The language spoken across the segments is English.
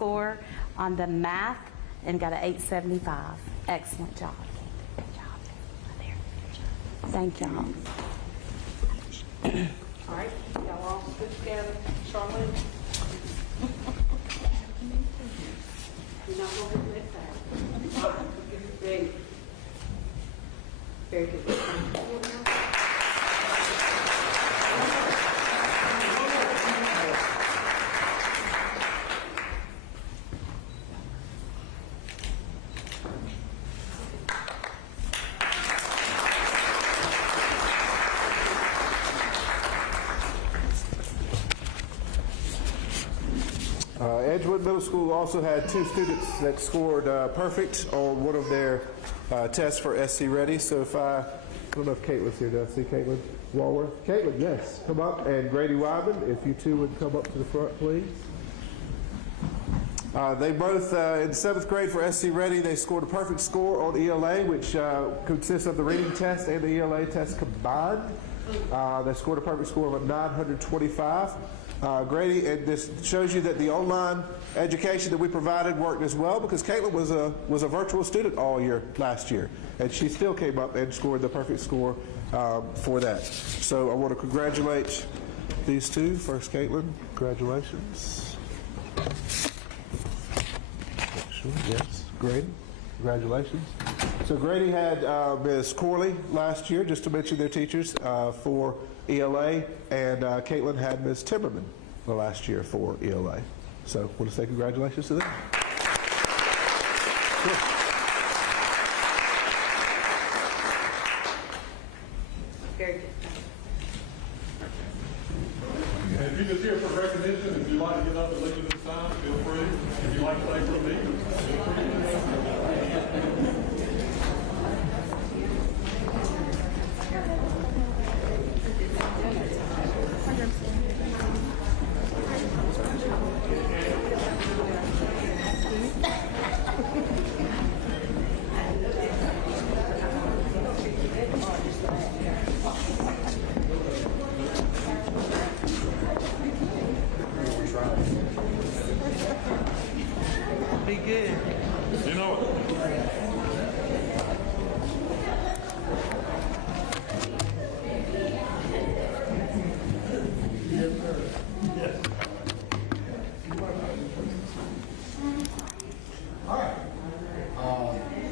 score on the math and got an 875. Excellent job. Good job. There. Thank y'all. All right, y'all all good together. Charlotte? You're not going to let that. All right, ready. Very good. Edgewood Middle School also had 2 students that scored perfect on one of their tests for SC Ready. So if I don't know if Caitlin's here. Do I see Caitlin Walworth? Caitlin, yes, come up. And Grady Wyman, if you two would come up to the front, please. They both, in 7th grade for SC Ready, they scored a perfect score on ELA, which consists of the reading test and the ELA test combined. They scored a perfect score of a 925. Grady, and this shows you that the online education that we provided worked as well, because Caitlin was a virtual student all year last year, and she still came up and scored the perfect score for that. So I want to congratulate these two. First, Caitlin, congratulations. Yes, Grady, congratulations. So Grady had Ms. Corley last year, just to mention their teachers, for ELA, and Caitlin had Ms. Timmerman last year for ELA. So I want to say congratulations to them. Sure. Very good. If you're just here for recognition, if you'd like to get up and leave at this time, feel free. If you'd like to stay for a meeting, feel free. Be good. You know it. All right.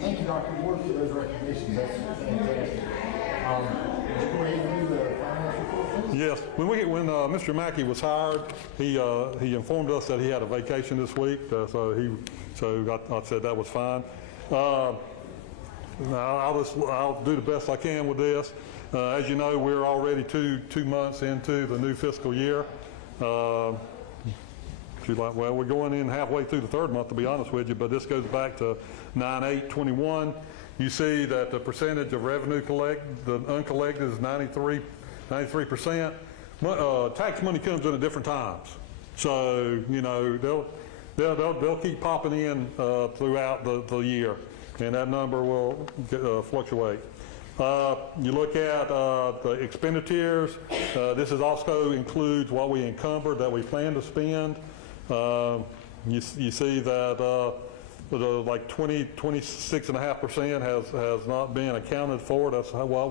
Thank you, Dr. Ward, for those recognitions. That's fantastic. Would you go ahead and do the finance report, please? Yes. When Mr. Mackey was hired, he informed us that he had a vacation this week, so I said that was fine. I'll do the best I can with this. As you know, we're already two months into the new fiscal year. Well, we're going in halfway through the 3rd month, to be honest with you, but this goes back to 9/8/21. You see that the percentage of revenue the uncollected is 93%. Tax money comes in at different times, so you know they'll keep popping in throughout the year, and that number will fluctuate. You look at the expenditures. This is also includes what we encumbered that we plan to spend. You see that like 26.5% has not been accounted for. That's what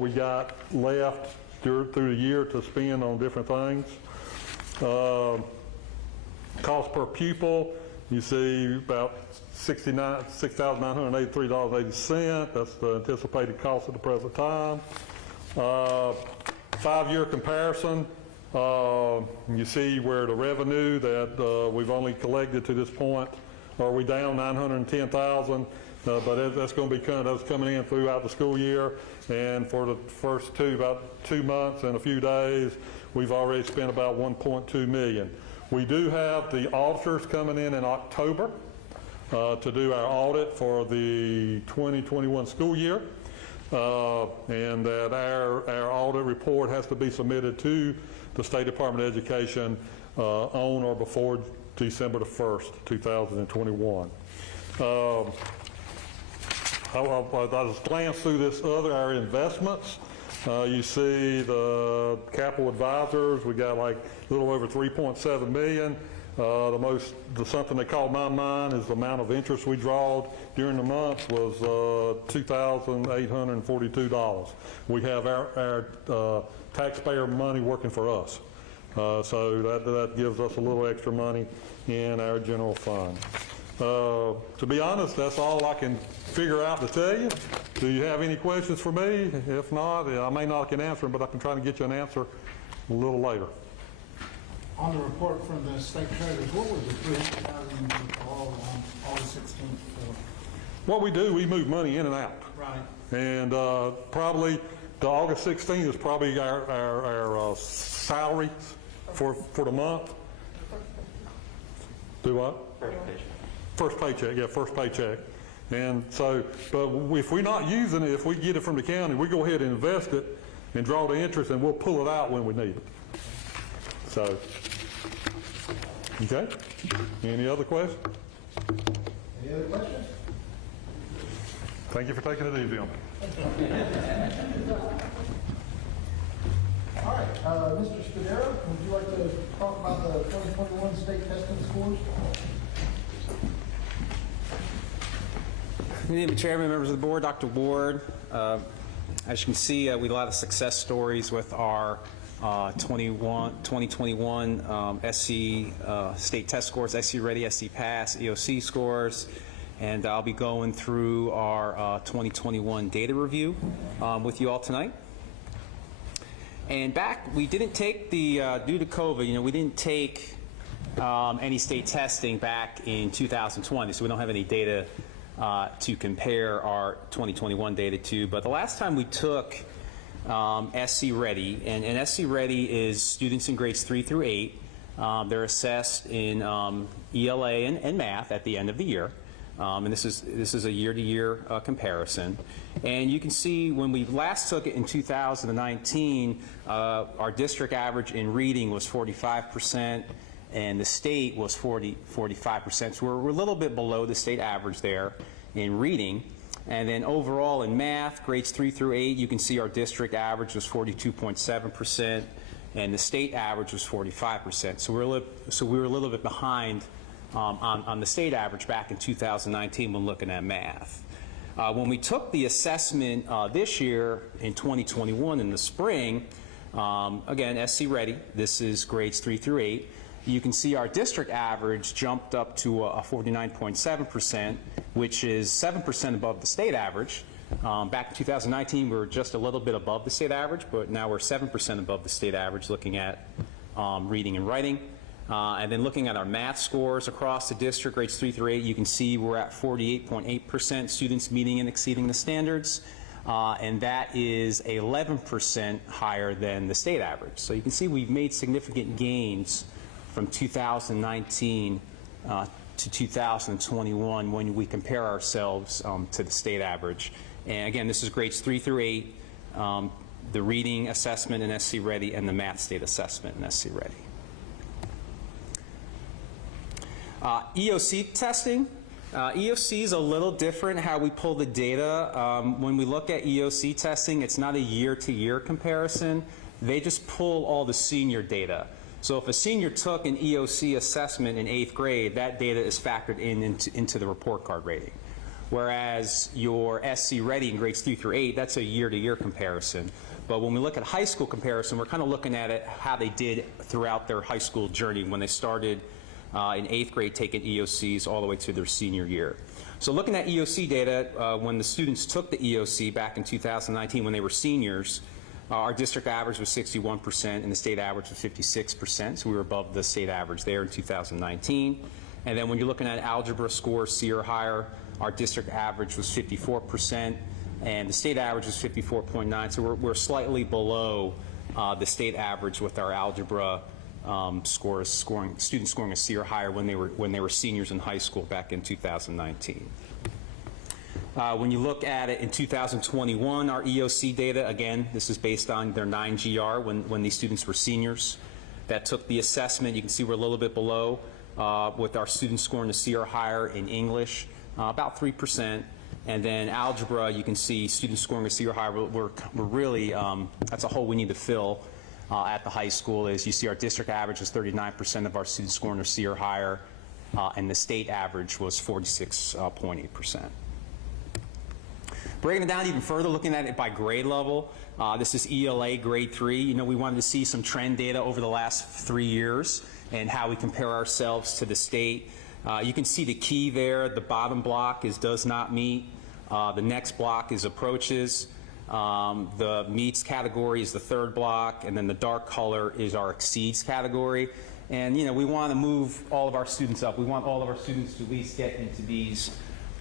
we got left through the year to spend on different things. Cost per pupil, you see about $6,983.80. That's the anticipated cost at the present time. 5-year comparison. You see where the revenue that we've only collected to this point, are we down $910,000? But that's going to be that's coming in throughout the school year, and for the first about 2 months and a few days, we've already spent about $1.2 million. We do have the auditors coming in October to do our audit for the 2021 school year, and that our audit report has to be submitted to the State Department of Education on or before December the 1st, 2021. I'll just glance through our investments. You see the capital advisors, we got like a little over $3.7 million. Something that caught my mind is the amount of interest we drawed during the month was $2,842. We have our taxpayer money working for us. So that gives us a little extra money in our general fund. To be honest, that's all I can figure out to tell you. Do you have any questions for me? If not, I may not can answer them, but I can try to get you an answer a little later. On the report from the state treasurers, what was the $300,000 on August 16th for? What we do, we move money in and out. Right. And probably the August 16th is probably our salary for the month. Do what? First paycheck, yeah, first paycheck. And so, but if we're not using it, if we get it from the county, we go ahead and invest it and draw the interest, and we'll pull it out when we need it. So, okay. Any other questions? Any other questions? Thank you for taking it easy on me. All right, Mr. Spadero, would you like to talk about the 2021 state testing scores? Good evening, Chairman, members of the board, Dr. Ward. As you can see, we had a lot of success stories with our 2021 SC state test scores, SC Ready, SC Pass, EOC scores, and I'll be going through our 2021 data review with you all tonight. And we didn't take the, due to COVID, we didn't take any state testing back in 2020, so we don't have any data to compare our 2021 data to. But the last time we took SC Ready, and SC Ready is students in grades 3 through 8. They're assessed in ELA and math at the end of the year. And this is a year-to-year comparison. And you can see when we last took it in 2019, our district average in reading was 45%, and the state was 45%. So we're a little bit below the state average there in reading. And then overall in math, grades 3 through 8, you can see our district average was 42.7%, and the state average was 45%. So we were a little bit behind on the state average back in 2019 when looking at math. When we took the assessment this year in 2021 in the spring, again, SC Ready, this is grades 3 through 8, you can see our district average jumped up to a 49.7%, which is 7% above the state average. Back in 2019, we were just a little bit above the state average, but now we're 7% above the state average looking at reading and writing. And then looking at our math scores across the district, grades 3 through 8, you can see we're at 48.8% students meeting and exceeding the standards, and that is 11% higher than the state average. So you can see we've made significant gains from 2019 to 2021 when we compare ourselves to the state average. And again, this is grades 3 through 8, the reading assessment in SC Ready, and the math state assessment in SC Ready. EOC testing. EOC is a little different how we pull the data. When we look at EOC testing, it's not a year-to-year comparison. They just pull all the senior data. So if a senior took an EOC assessment in 8th grade, that data is factored into the report card rating. Whereas your SC Ready in grades 3 through 8, that's a year-to-year comparison. But when we look at high school comparison, we're kind of looking at it how they did throughout their high school journey when they started in 8th grade taking EOCs all the way to their senior year. So looking at EOC data, when the students took the EOC back in 2019 when they were seniors, our district average was 61% and the state average was 56%, so we were above the state average there in 2019. And then when you're looking at algebra scores, C or higher, our district average was 54% and the state average was 54.9, so we're slightly below the state average with our algebra students scoring a C or higher when they were seniors in high school back in 2019. When you look at it in 2021, our EOC data, again, this is based on their 9GR when these students were seniors that took the assessment. You can see we're a little bit below with our students scoring a C or higher in English, about 3%. And then algebra, you can see students scoring a C or higher, we're really, that's a hole we need to fill. at the high school is you see our district average is 39% of our students scoring a C or higher, and the state average was 46.8%. Breaking it down even further, looking at it by grade level, this is ELA grade 3. You know, we wanted to see some trend data over the last 3 years and how we compare ourselves to the state. You can see the key there. The bottom block is does not meet. The next block is approaches. The meets category is the third block, and then the dark color is our exceeds category. And, you know, we want to move all of our students up. We want all of our students to at least get into these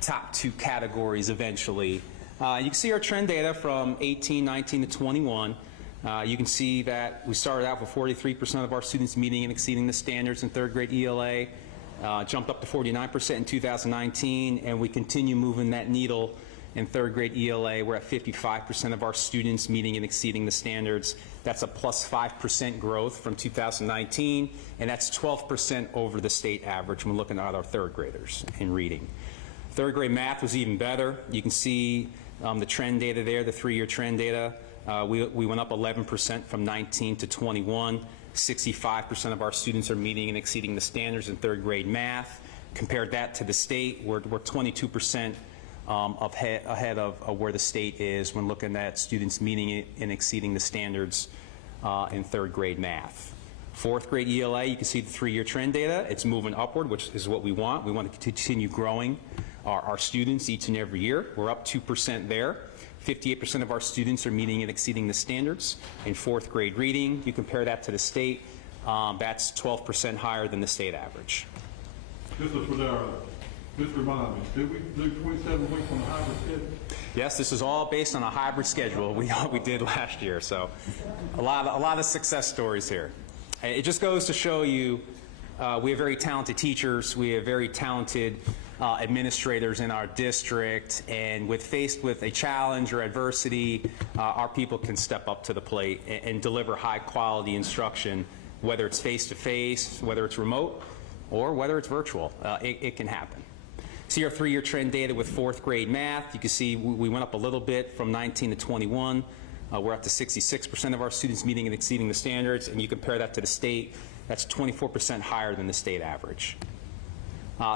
top 2 categories eventually. You can see our trend data from 18, 19 to 21. You can see that we started out with 43% of our students meeting and exceeding the standards in third grade ELA, jumped up to 49% in 2019, and we continue moving that needle in third grade ELA. We're at 55% of our students meeting and exceeding the standards. That's a plus 5% growth from 2019, and that's 12% over the state average when looking at our third graders in reading. Third grade math was even better. You can see the trend data there, the 3-year trend data. We went up 11% from 19 to 21. 65% of our students are meeting and exceeding the standards in third grade math. Compared that to the state, we're 22% ahead of where the state is when looking at students meeting and exceeding the standards in third grade math. Fourth grade ELA, you can see the 3-year trend data. It's moving upward, which is what we want. We want to continue growing our students each and every year. We're up 2% there. 58% of our students are meeting and exceeding the standards. In fourth grade reading, you compare that to the state, that's 12% higher than the state average. This is for our, just remind me, did we do 27 weeks on the hybrid schedule? Yes, this is all based on a hybrid schedule we did last year, so a lot of success stories here. It just goes to show you we have very talented teachers, we have very talented administrators in our district, and faced with a challenge or adversity, our people can step up to the plate and deliver high quality instruction, whether it's face-to-face, whether it's remote, or whether it's virtual. It can happen. See our 3-year trend data with fourth grade math. You can see we went up a little bit from 19 to 21. We're up to 66% of our students meeting and exceeding the standards, and you compare that to the state, that's 24% higher than the state average.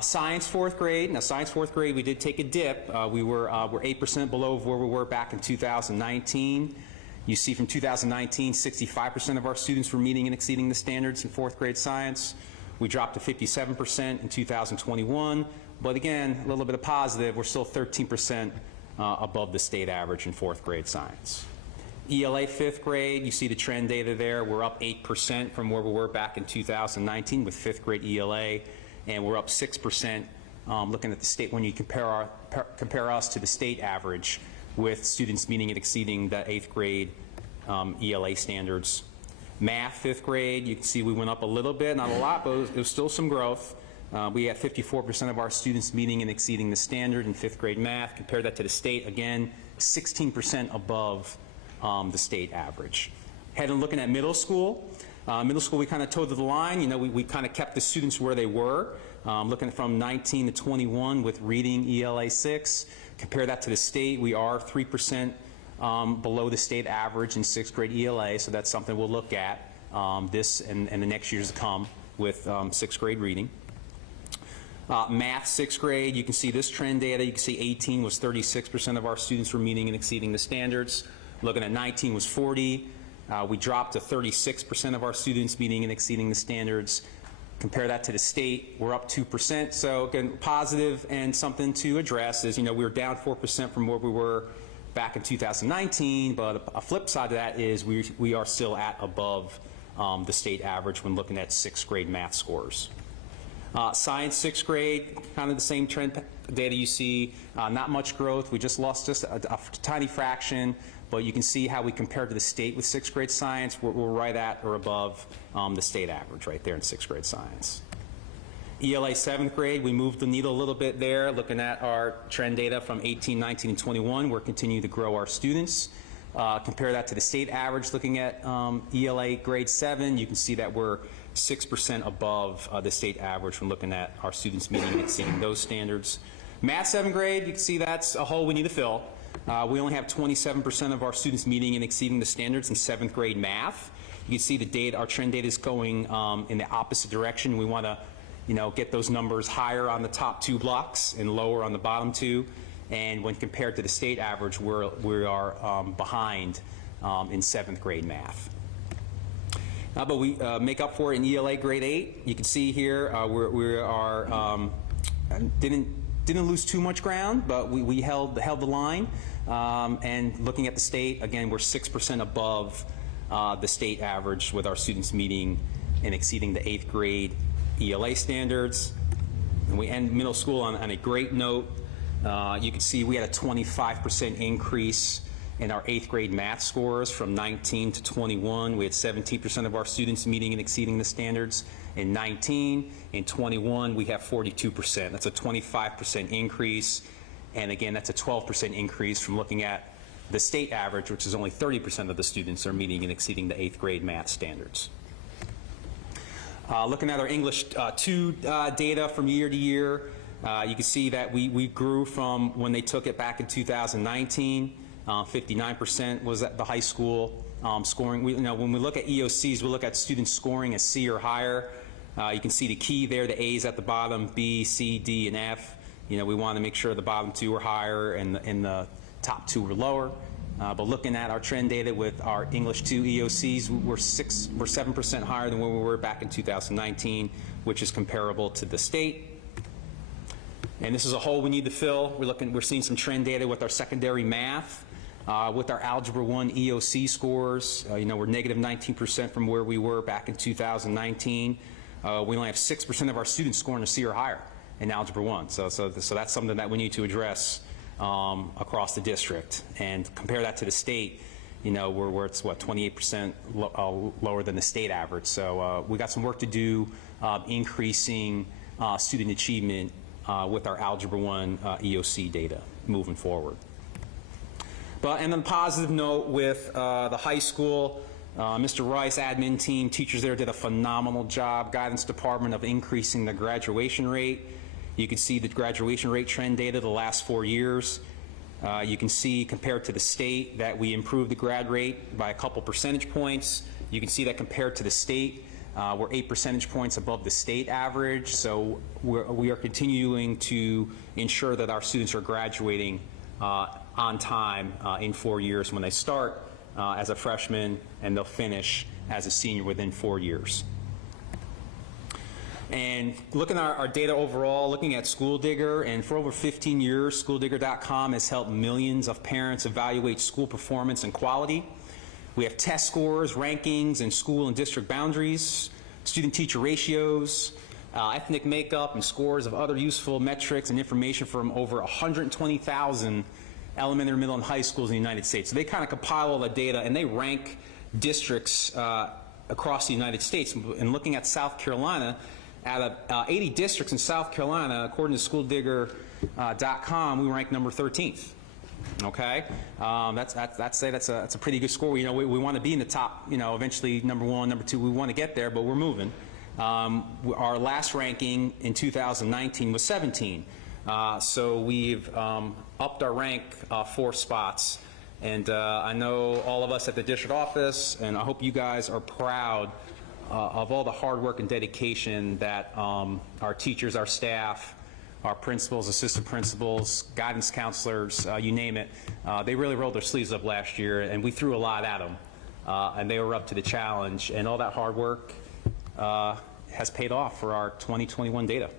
Science fourth grade. Now, science fourth grade, we did take a dip. We're 8% below where we were back in 2019. You see from 2019, 65% of our students were meeting and exceeding the standards in fourth grade science. We dropped to 57% in 2021. But again, a little bit of positive, we're still 13% above the state average in fourth grade science. ELA fifth grade, you see the trend data there. We're up 8% from where we were back in 2019 with fifth grade ELA. And we're up 6% looking at the state when you compare us to the state average with students meeting and exceeding the 8th grade ELA standards. Math, 5th grade, you can see we went up a little bit, not a lot, but it was still some growth. We had 54% of our students meeting and exceeding the standard in 5th grade math. Compare that to the state, again, 16% above the state average. Head and looking at middle school. Middle school, we kind of toed the line. You know, we kind of kept the students where they were. Looking from 19 to 21 with reading ELA 6. Compare that to the state. We are 3% below the state average in 6th grade ELA, so that's something we'll look at this and the next years to come with 6th grade reading. Math, 6th grade, you can see this trend data. You can see 18 was 36% of our students were meeting and exceeding the standards. Looking at 19 was 40. We dropped to 36% of our students meeting and exceeding the standards. Compare that to the state, we're up 2%. So again, positive, and something to address is, you know, we were down 4% from where we were back in 2019, but a flip side of that is we are still at above the state average when looking at 6th grade math scores. Science 6th grade, kind of the same trend data you see, not much growth. We just lost just a tiny fraction. But you can see how we compare to the state with 6th grade science. We're right at or above the state average right there in 6th grade science. ELA 7th grade, we moved the needle a little bit there, looking at our trend data from 18, 19, and 21. We're continuing to grow our students. Compare that to the state average, looking at ELA grade 7, you can see that we're 6% above the state average when looking at our students meeting and exceeding those standards. Math 7th grade, you can see that's a hole we need to fill. We only have 27% of our students meeting and exceeding the standards in 7th grade math. You can see the data, our trend data is going in the opposite direction. We want to, get those numbers higher on the top 2 blocks and lower on the bottom 2. And when compared to the state average, we are behind in 7th grade math. But we make up for it in ELA grade 8. You can see here we are didn't lose too much ground, but we held the line. And looking at the state, again, we're 6% above the state average with our students meeting and exceeding the 8th grade ELA standards. And we end middle school on a great note. You can see we had a 25% increase in our 8th grade math scores from 19 to 21. We had 17% of our students meeting and exceeding the standards in 19. In 21, we have 42%. That's a 25% increase. And again, that's a 12% increase from looking at the state average, which is only 30% of the students are meeting and exceeding the 8th grade math standards. Looking at our English 2 data from year to year, you can see that we grew from when they took it back in 2019. 59% was at the high school scoring. When we look at EOCs, we look at students scoring a C or higher. You can see the key there, the A's at the bottom, B, C, D, and F. We want to make sure the bottom 2 were higher and the top 2 were lower. But looking at our trend data with our English 2 EOCs, we're 7% higher than where we were back in 2019, which is comparable to the state. And this is a hole we need to fill. We're seeing some trend data with our secondary math, with our Algebra 1 EOC scores. We're negative 19% from where we were back in 2019. We only have 6% of our students scoring a C or higher in Algebra 1. So that's something that we need to address across the district. And compare that to the state, where it's, 28% lower than the state average. So we got some work to do increasing student achievement with our Algebra 1 EOC data moving forward. And on a positive note with the high school, Mr. Rice, admin team, teachers there did a phenomenal job, guidance department, of increasing the graduation rate. You can see the graduation rate trend data the last 4 years. You can see compared to the state that we improved the grad rate by a couple percentage points. You can see that compared to the state, we're 8 percentage points above the state average. So we are continuing to ensure that our students are graduating on time in 4 years when they start as a freshman, and they'll finish as a senior within 4 years. And looking at our data overall, looking at School Digger, and for over 15 years, SchoolDigger.com has helped millions of parents evaluate school performance and quality. We have test scores, rankings, and school and district boundaries, student-teacher ratios, ethnic makeup, and scores of other useful metrics and information from over 120,000 elementary, middle, and high schools in the United States. So they kind of compile all the data, and they rank districts across the United States. And looking at South Carolina, out of 80 districts in South Carolina, according to SchoolDigger.com, we rank number 13th. Okay, that's a pretty good score. We want to be in the top. Eventually number 1, number 2. We want to get there, but we're moving. Our last ranking in 2019 was 17. So we've upped our rank 4 spots. And I know all of us at the district office, and I hope you guys are proud of all the hard work and dedication that our teachers, our staff, our principals, assistant principals, guidance counselors, you name it, they really rolled their sleeves up last year, and we threw a lot at them, and they were up to the challenge, and all that hard work has paid off for our 2021 data.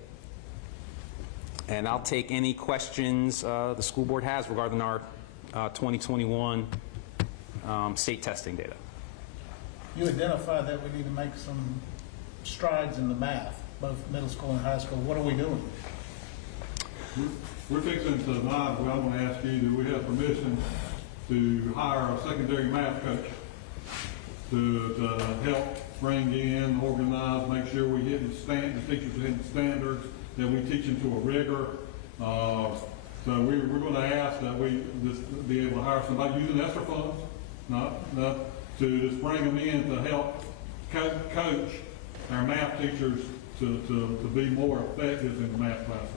And I'll take any questions the school board has regarding our 2021 state testing data. You identified that we need to make some strides in the math, both middle school and high school. What are we doing? We're fixing tonight. Well, I want to ask you, do we have permission to hire a secondary math coach to help bring in, organize, make sure we hit the teachers hit the standards, that we teach them to a rigor. So we're going to ask that we just be able to hire somebody using ESSER funds, not to just bring them in to help coach our math teachers to be more effective in the math classroom.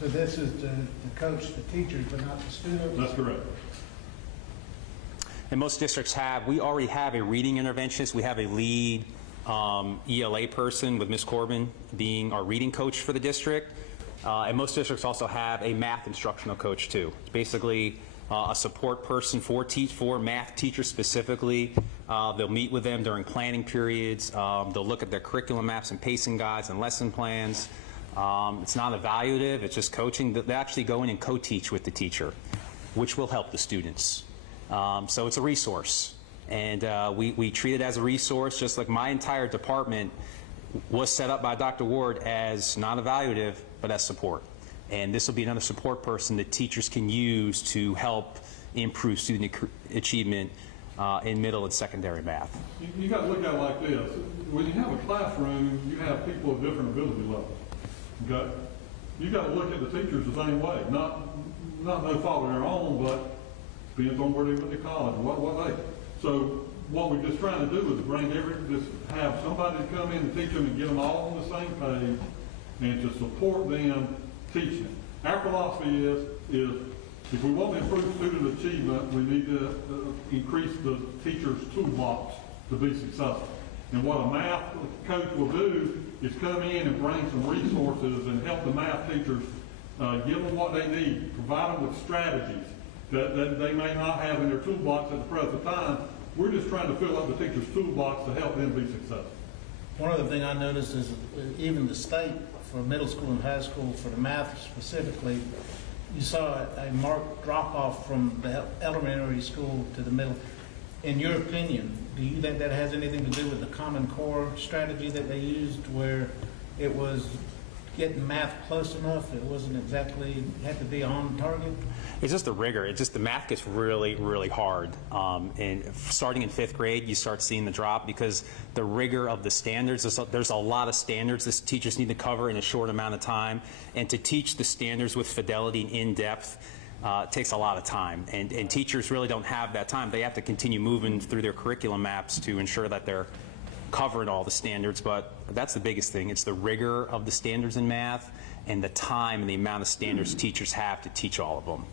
So this is to coach the teachers, but not the students? That's correct. And most districts we already have a reading interventionist. We have a lead ELA person with Ms. Corbin being our reading coach for the district. And most districts also have a math instructional coach too. It's basically a support person for math teachers specifically. They'll meet with them during planning periods. They'll look at their curriculum maps and pacing guides and lesson plans. It's not evaluative, it's just coaching. They actually go in and co-teach with the teacher, which will help the students. So it's a resource. And we treat it as a resource, just like my entire department was set up by Dr. Ward as not evaluative, but as support. And this will be another support person that teachers can use to help improve student achievement in middle and secondary math. You got to look at it like this. When you have a classroom, you have people of different ability levels. Okay? You got to look at the teachers the same way. Not no fault of their own, but depends on where they went to college, what they. So what we're just trying to do is have somebody to come in and teach them and get them all on the same page and to support them teaching. Our philosophy is if we want to improve student achievement, we need to increase the teacher's toolbox to be successful. And what a math coach will do is come in and bring some resources and help the math teachers give them what they need, provide them with strategies that they may not have in their toolbox at the present time. We're just trying to fill up the teacher's toolbox to help them be successful. One other thing I noticed is even the state for middle school and high school, for the math specifically, you saw a marked drop-off from the elementary school to the middle. In your opinion, do you think that has anything to do with the Common Core strategy that they used, where it was getting math close enough, it wasn't exactly, had to be on target? It's just the rigor. It's just the math gets really, really hard. And starting in 5th grade, you start seeing the drop because the rigor of the standards, there's a lot of standards that teachers need to cover in a short amount of time. And to teach the standards with fidelity and in-depth takes a lot of time. And teachers really don't have that time. They have to continue moving through their curriculum maps to ensure that they're covering all the standards, but that's the biggest thing. It's the rigor of the standards in math and the time and the amount of standards teachers have to teach all of them.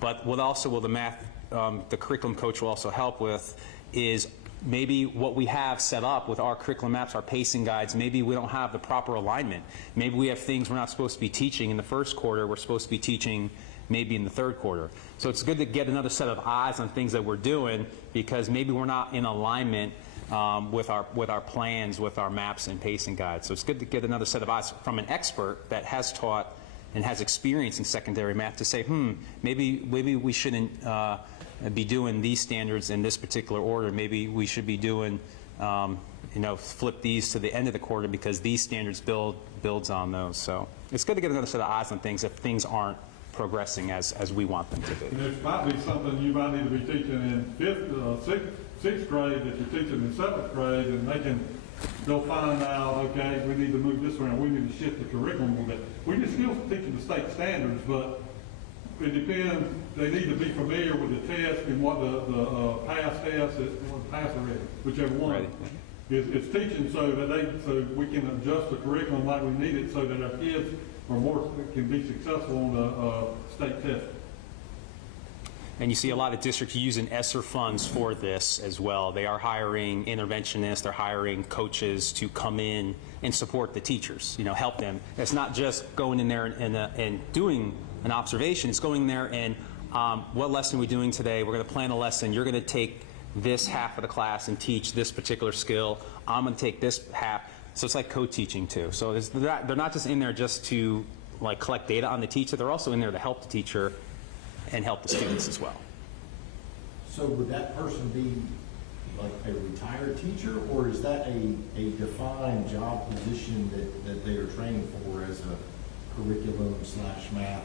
But what also will the math, the curriculum coach will also help with is maybe what we have set up with our curriculum maps, our pacing guides, maybe we don't have the proper alignment. Maybe we have things we're not supposed to be teaching in the first quarter, we're supposed to be teaching maybe in the third quarter. So it's good to get another set of eyes on things that we're doing because maybe we're not in alignment with our plans, with our maps and pacing guides. So it's good to get another set of eyes from an expert that has taught and has experience in secondary math to say, maybe we shouldn't be doing these standards in this particular order. Maybe we should be doing, flip these to the end of the quarter because these standards builds on those. So it's good to get another set of eyes on things if things aren't progressing as we want them to be. And it might be something you might need to be teaching in 6th grade that you're teaching in 7th grade, and they'll find out, okay, we need to move this around, we need to shift the curriculum a little bit. We can still teaching the state standards, but it depends, they need to be familiar with the test and what the pass test is, pass or ready, whichever one. Ready. It's teaching so we can adjust the curriculum like we need it so that our kids can be successful on the state test. And you see a lot of districts using ESSER funds for this as well. They are hiring interventionists, they're hiring coaches to come in and support the teachers, help them. It's not just going in there and doing an observation, it's going there and what lesson are we doing today? We're going to plan a lesson. You're going to take this half of the class and teach this particular skill. I'm going to take this half. So it's like co-teaching too. So they're not just in there just to collect data on the teacher, they're also in there to help the teacher and help the students as well. So would that person be like a retired teacher, or is that a defined job position that they are training for as a curriculum/math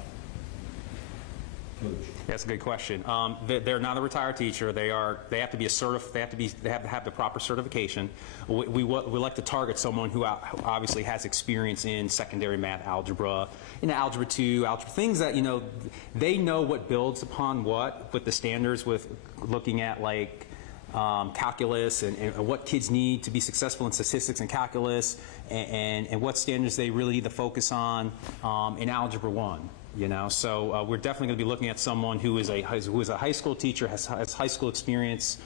coach? That's a good question. They're not a retired teacher. They have to be they have to have the proper certification. We like to target someone who obviously has experience in secondary math, algebra, algebra 2, algebra things that they know what builds upon what with the standards, with looking at calculus and what kids need to be successful in statistics and calculus, and what standards they really need to focus on in algebra 1. you know? So we're definitely going to be looking at someone who is a high school teacher, has high school experience,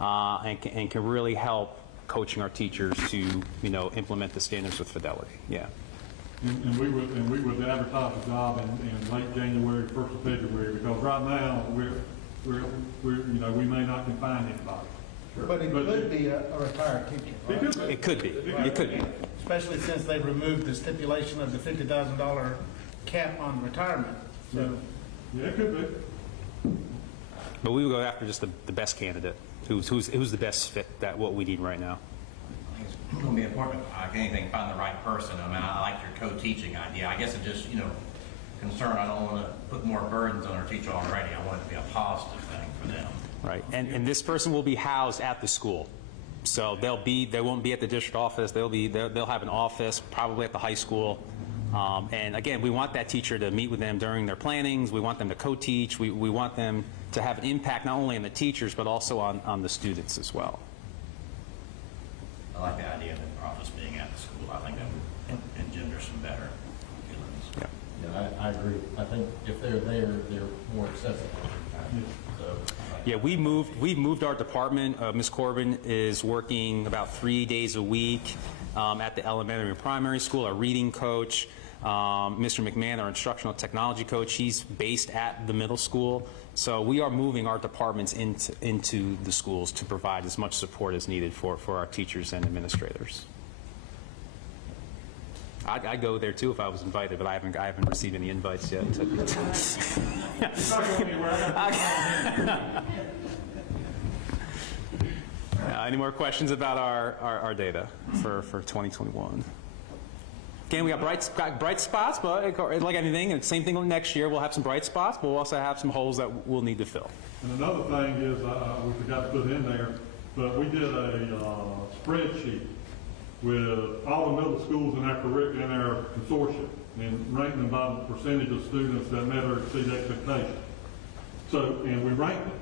and can really help coaching our teachers to, you know, implement the standards with fidelity. Yeah. And we would advertise the job in late January, 1st of February, because right now, we're you know, we may not can find anybody. But it could be a retired teacher, right? It could be. It could be. Especially since they removed the stipulation of the $50,000 cap on retirement. So Yeah, it could be. But we would go after just the best candidate, who's the best fit, that what we need right now. I think it's going to be important, like anything, find the right person. I mean, I like your co-teaching idea. I guess it's just, you know, concern. I don't want to put more burdens on our teacher already. I want it to be a positive thing for them. Right, and this person will be housed at the school, so they won't be at the district office. They'll have an office probably at the high school, and again, we want that teacher to meet with them during their plannings. We want them to co-teach. We want them to have an impact not only on the teachers but also on the students as well. I like the idea of the office being at the school. I think that would engender some better feelings. Yeah. Yeah, I agree. I think if they're there, they're more accessible. So, Yeah, we've moved our department. Ms. Corbin is working about 3 days a week at the elementary and primary school, our reading coach. Mr. McMahon, our instructional technology coach, he's based at the middle school. So we are moving our departments into the schools to provide as much support as needed for our teachers and administrators. I'd go there too if I was invited, but I haven't received any invites yet. Any more questions about our data for 2021? Again, we got bright spots, but like anything, and same thing next year. We'll have some bright spots, but we'll also have some holes that we'll need to fill. And another thing is, we forgot to put in there, but we did a spreadsheet with all the middle schools in our consortium and ranking them by the percentage of students that met or exceed expectations. So, and we ranked them.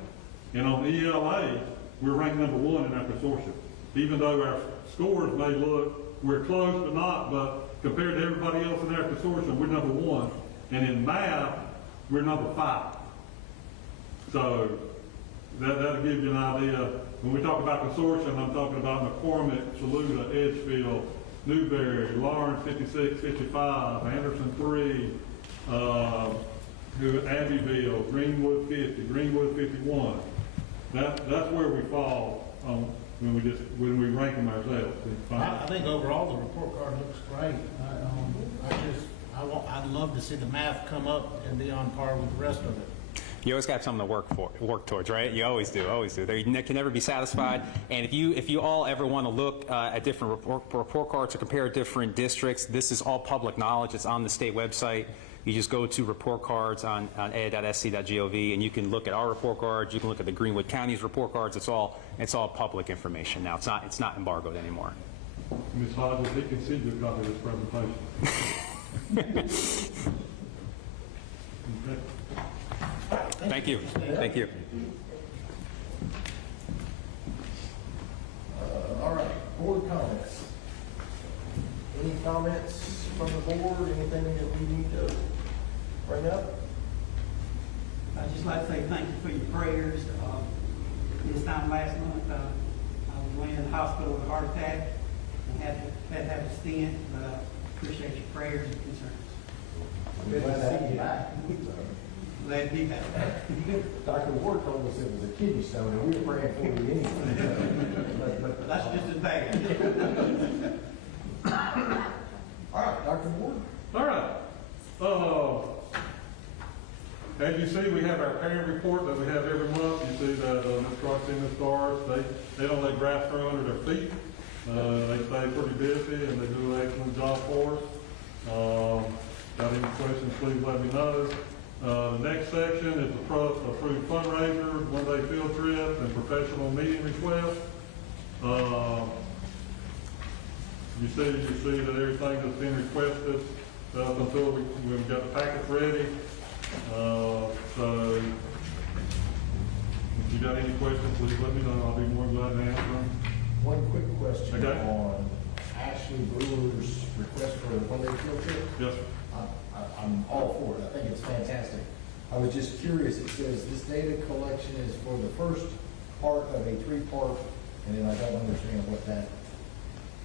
And on the ELA, we're ranked number 1 in our consortium. Even though our scores may look, we're close but not, but compared to everybody else in our consortium, we're number 1. And in math, we're number 5. So that'll give you an idea. When we talk about consortium, I'm talking about McCormick, Saluda, Edgefield, Newberry, Lawrence 56, 55, Anderson 3, Abbeville, Greenwood 50, Greenwood 51. That's where we fall when we rank them ourselves. I think overall the report card looks great. I'd love to see the math come up and be on par with the rest of it. You always got something to work towards, right? You always do, always do. They can never be satisfied. And if you all ever want to look at different report cards or compare different districts, this is all public knowledge. It's on the state website. You just go to report cards on ed.sc.gov, and you can look at our report cards. You can look at the Greenwood County's report cards. It's all public information now. It's not embargoed anymore. Ms. Hodges, he can see your copy of this presentation. Okay. Thank you. Thank you. all right, board comments. Any comments from the board? Anything that we need to bring up? I'd just like to say thank you for your prayers. This time last month, I was laying in the hospital with a heart attack and had to have a stent, but I appreciate your prayers and concerns. I'm glad to have you back. Glad to be back. Dr. Ward told us it was a kidney stone, and we were praying for you anyway. But That's just as bad. all right, Dr. Ward. All right. As you see, we have our parent report that we have every month. You see that Ms. Croxy and Ms. Stars, they don't let grass grow under their feet. They stay pretty busy and they do an excellent job for us. Got any questions, please let me know. The next section is approved fundraiser, one-day field trip, and professional meeting request. You see that everything that's been requested until we've got the packets ready. So if you got any questions, please let me know. I'll be more than glad to answer them. One quick question Okay. on Ashley Brewer's request for a one-day field trip. Yes, sir. I I'm all for it. I think it's fantastic. I was just curious, it says this data collection is for the first part of a three-part, and then I don't understand what that.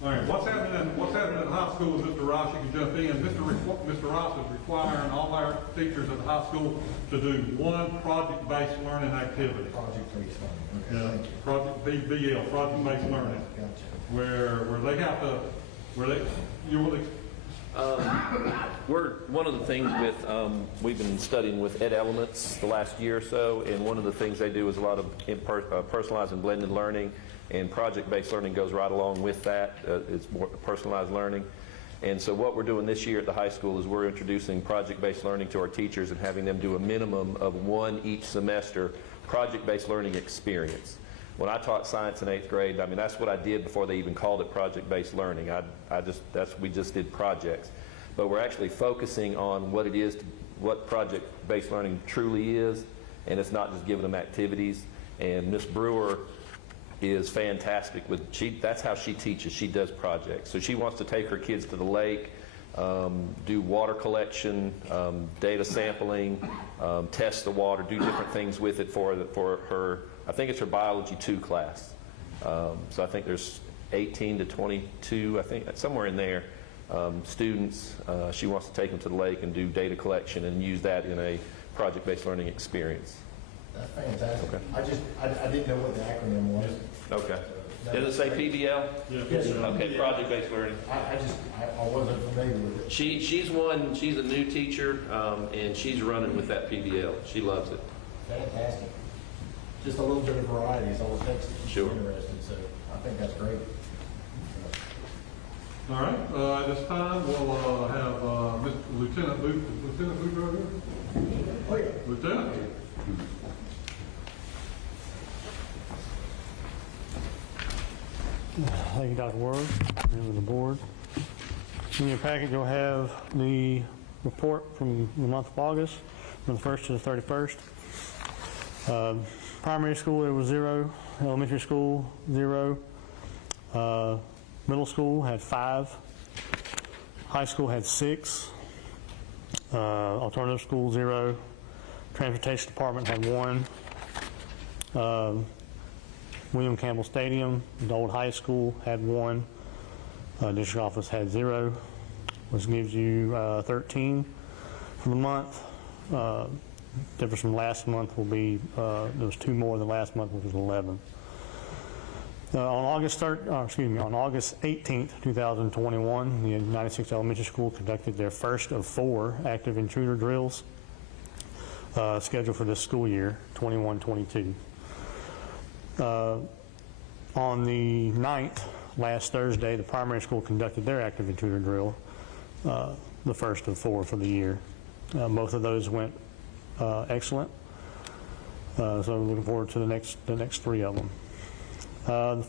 All right, what's happening at the high school, Mr. Ross, you can jump in. Mr. Ross is requiring all our teachers at the high school to do one project-based learning activity. Project-based learning, okay, thank you. Project BBL, project-based learning, Gotcha. where they have to, you will, We're, one of the things with, we've been studying with Ed Elements the last year or so, and one of the things they do is a lot of personalized and blended learning, and project-based learning goes right along with that. It's more personalized learning. And so what we're doing this year at the high school is we're introducing project-based learning to our teachers and having them do a minimum of one each semester project-based learning experience. When I taught science in 8th grade, I mean, that's what I did before they even called it project-based learning. We just did projects. But we're actually focusing on what it is, what project-based learning truly is, and it's not just giving them activities. And Miss Brewer is fantastic with, that's how she teaches. She does projects. So she wants to take her kids to the lake, do water collection, data sampling, test the water, do different things with it for her, I think it's her biology 2 class. So I think there's 18 to 22, I think somewhere in there, students. She wants to take them to the lake and do data collection and use that in a project-based learning experience. That's fantastic. Okay. I didn't know what the acronym was. Okay. Does it say PBL? Yes, sir. Okay, project-based learning. I wasn't familiar with it. She's a new teacher, and she's running with that PBL. She loves it. Fantastic. Just a little bit of variety is all it takes to keep you Sure. interested, so I think that's great. all right, at this time, we'll have Mr. Lieutenant Booth right here. Oh, yeah. Lieutenant? Thank you, Dr. Ward, members of the board. In your packet, you'll have the report from the month of August, from the 1st to the 31st. Primary school, there was 0. Elementary school, 0. Middle school had 5. High school had 6. Alternative school, 0. Transportation department had 1. William Campbell Stadium, the old high school, had 1. District office had 0, which gives you 13 for the month. Difference from last month will be, there was 2 more than last month, which was 11. On August 18th, 2021, the United States Elementary School conducted their first of 4 active intruder drills scheduled for this school year, 21-22. On the 9th, last Thursday, the primary school conducted their active intruder drill, the first of 4 for the year. Both of those went excellent. So we're looking forward to the next 3 of them. The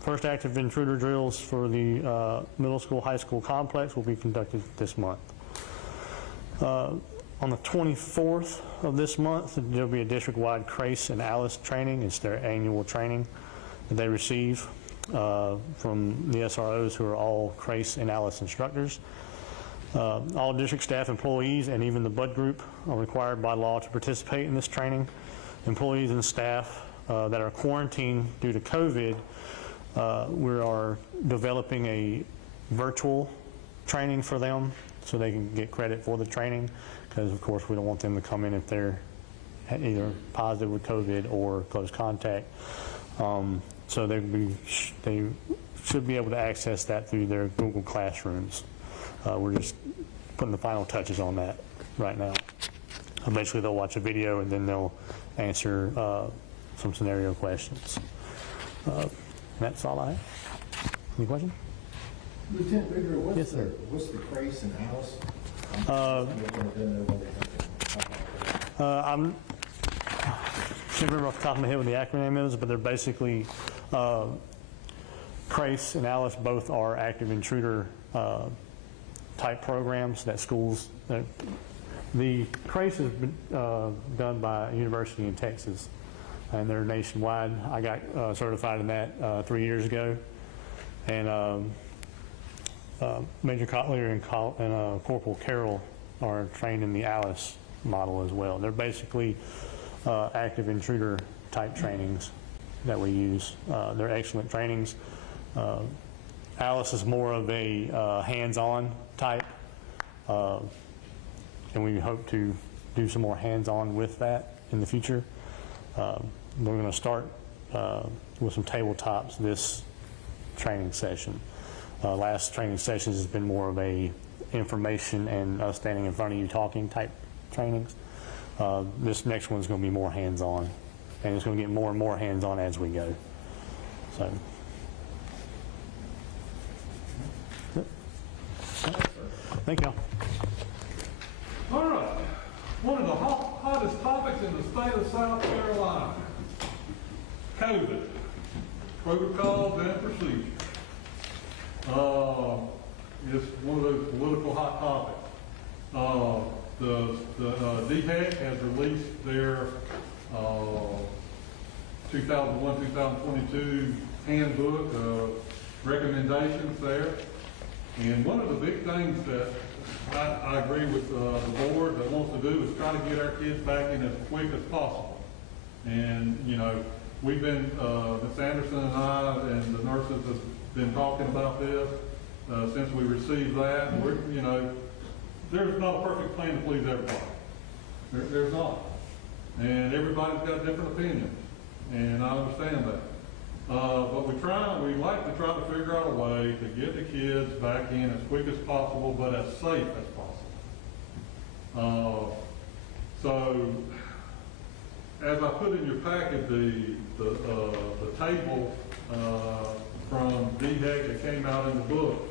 first active intruder drills for the middle school, high school complex will be conducted this month. On the 24th of this month, there'll be a district-wide CRACE and ALICE training. It's their annual training that they receive from the SROs, who are all CRACE and ALICE instructors. All district staff, employees, and even the BUD group are required by law to participate in this training. Employees and staff that are quarantined due to COVID, we are developing a virtual training for them so they can get credit for the training, because of course we don't want them to come in if they're either positive with COVID or close contact. So they should be able to access that through their Google Classrooms. We're just putting the final touches on that right now. Basically, they'll watch a video and then they'll answer some scenario questions. And that's all I have. Any questions? Lieutenant Bigger, Yes, sir. What's the CRACE and ALICE? I'm can't remember off the top of my head what the acronym is, but they're basically CRACE and ALICE both are active intruder type programs that schools. The CRACE has been done by a university in Texas, and they're nationwide. I got certified in that 3 years ago, and Major Cotler and Corporal Carroll are trained in the Alice model as well. They're basically active intruder type trainings that we use. They're excellent trainings. Alice is more of a hands-on type, and we hope to do some more hands-on with that in the future. We're going to start with some tabletops this training session. Last training sessions has been more of a information and us standing in front of you talking type trainings. This next one's going to be more hands-on, and it's going to get more and more hands-on as we go. So. Thank y'all. All right. One of the hottest topics in the state of South Carolina, COVID, protocols and procedures. It's one of those political hot topics. The DHEC has released their 2001-2022 handbook recommendations there. And one of the big things that I agree with the board that wants to do is try to get our kids back in as quick as possible. And, you know, we've been, Ms. Anderson and I and the nurses have been talking about this since we received that. And we're, you know, there's not a perfect plan to please everybody. There's not. And everybody's got different opinions. And I understand that. But we like to try to figure out a way to get the kids back in as quick as possible, but as safe as possible. So, as I put in your packet, the table from DHEC that came out in the book,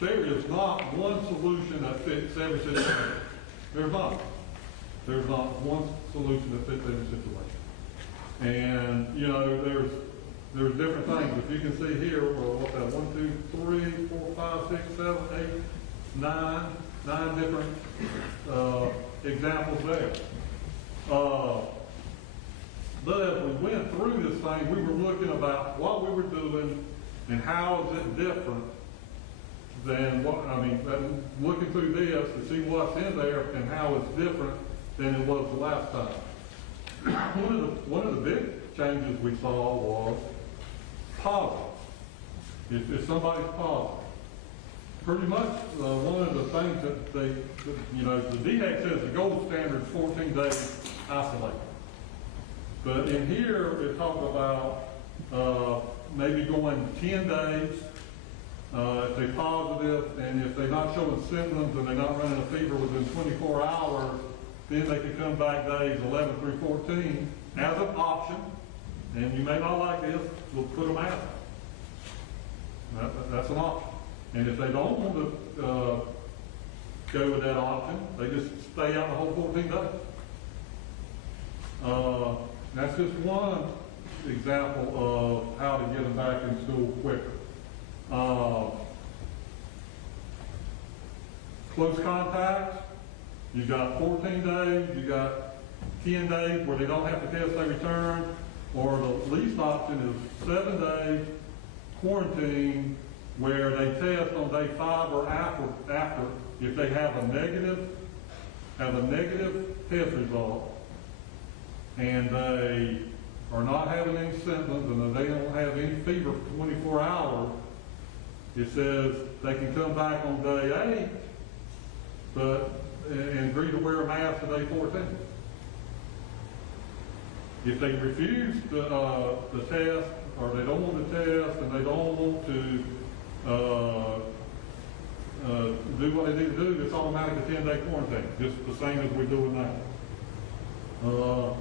there is not one solution that fits every situation. There's not. There's not one solution that fits every situation. And, you know, there's different things. If you can see here, well, what's that, 1, 2, 3, 4, 5, 6, 7, 8, 9 different examples there. But as we went through this thing, we were looking about what we were doing and how is it different than what, I mean, looking through this to see what's in there and how it's different than it was the last time. One of the big changes we saw was positive. If somebody's positive, pretty much one of the things that they, you know, the DHEC says the gold standard is 14 days isolate. But in here, it talks about maybe going 10 days if they're positive, and if they're not showing symptoms and they're not running a fever within 24 hours, then they could come back days 11 through 14 as an option. And you may not like this, we'll put them out. That's an option. And if they don't want to go with that option, they just stay out the whole 14 days. That's just one example of how to get them back in school quicker. Close contacts, you got 14 days, you got 10 days where they don't have to test, they return, or the least option is 7 days quarantine where they test on day 5 or after if they have a negative test result and they are not having any symptoms and they don't have any fever for 24 hours, it says they can come back on day 8 and agree to wear a mask to day 14. If they refuse the test, or they don't want to test, and they don't want to do what they need to do, it's automatic a 10-day quarantine, just the same as we're doing now.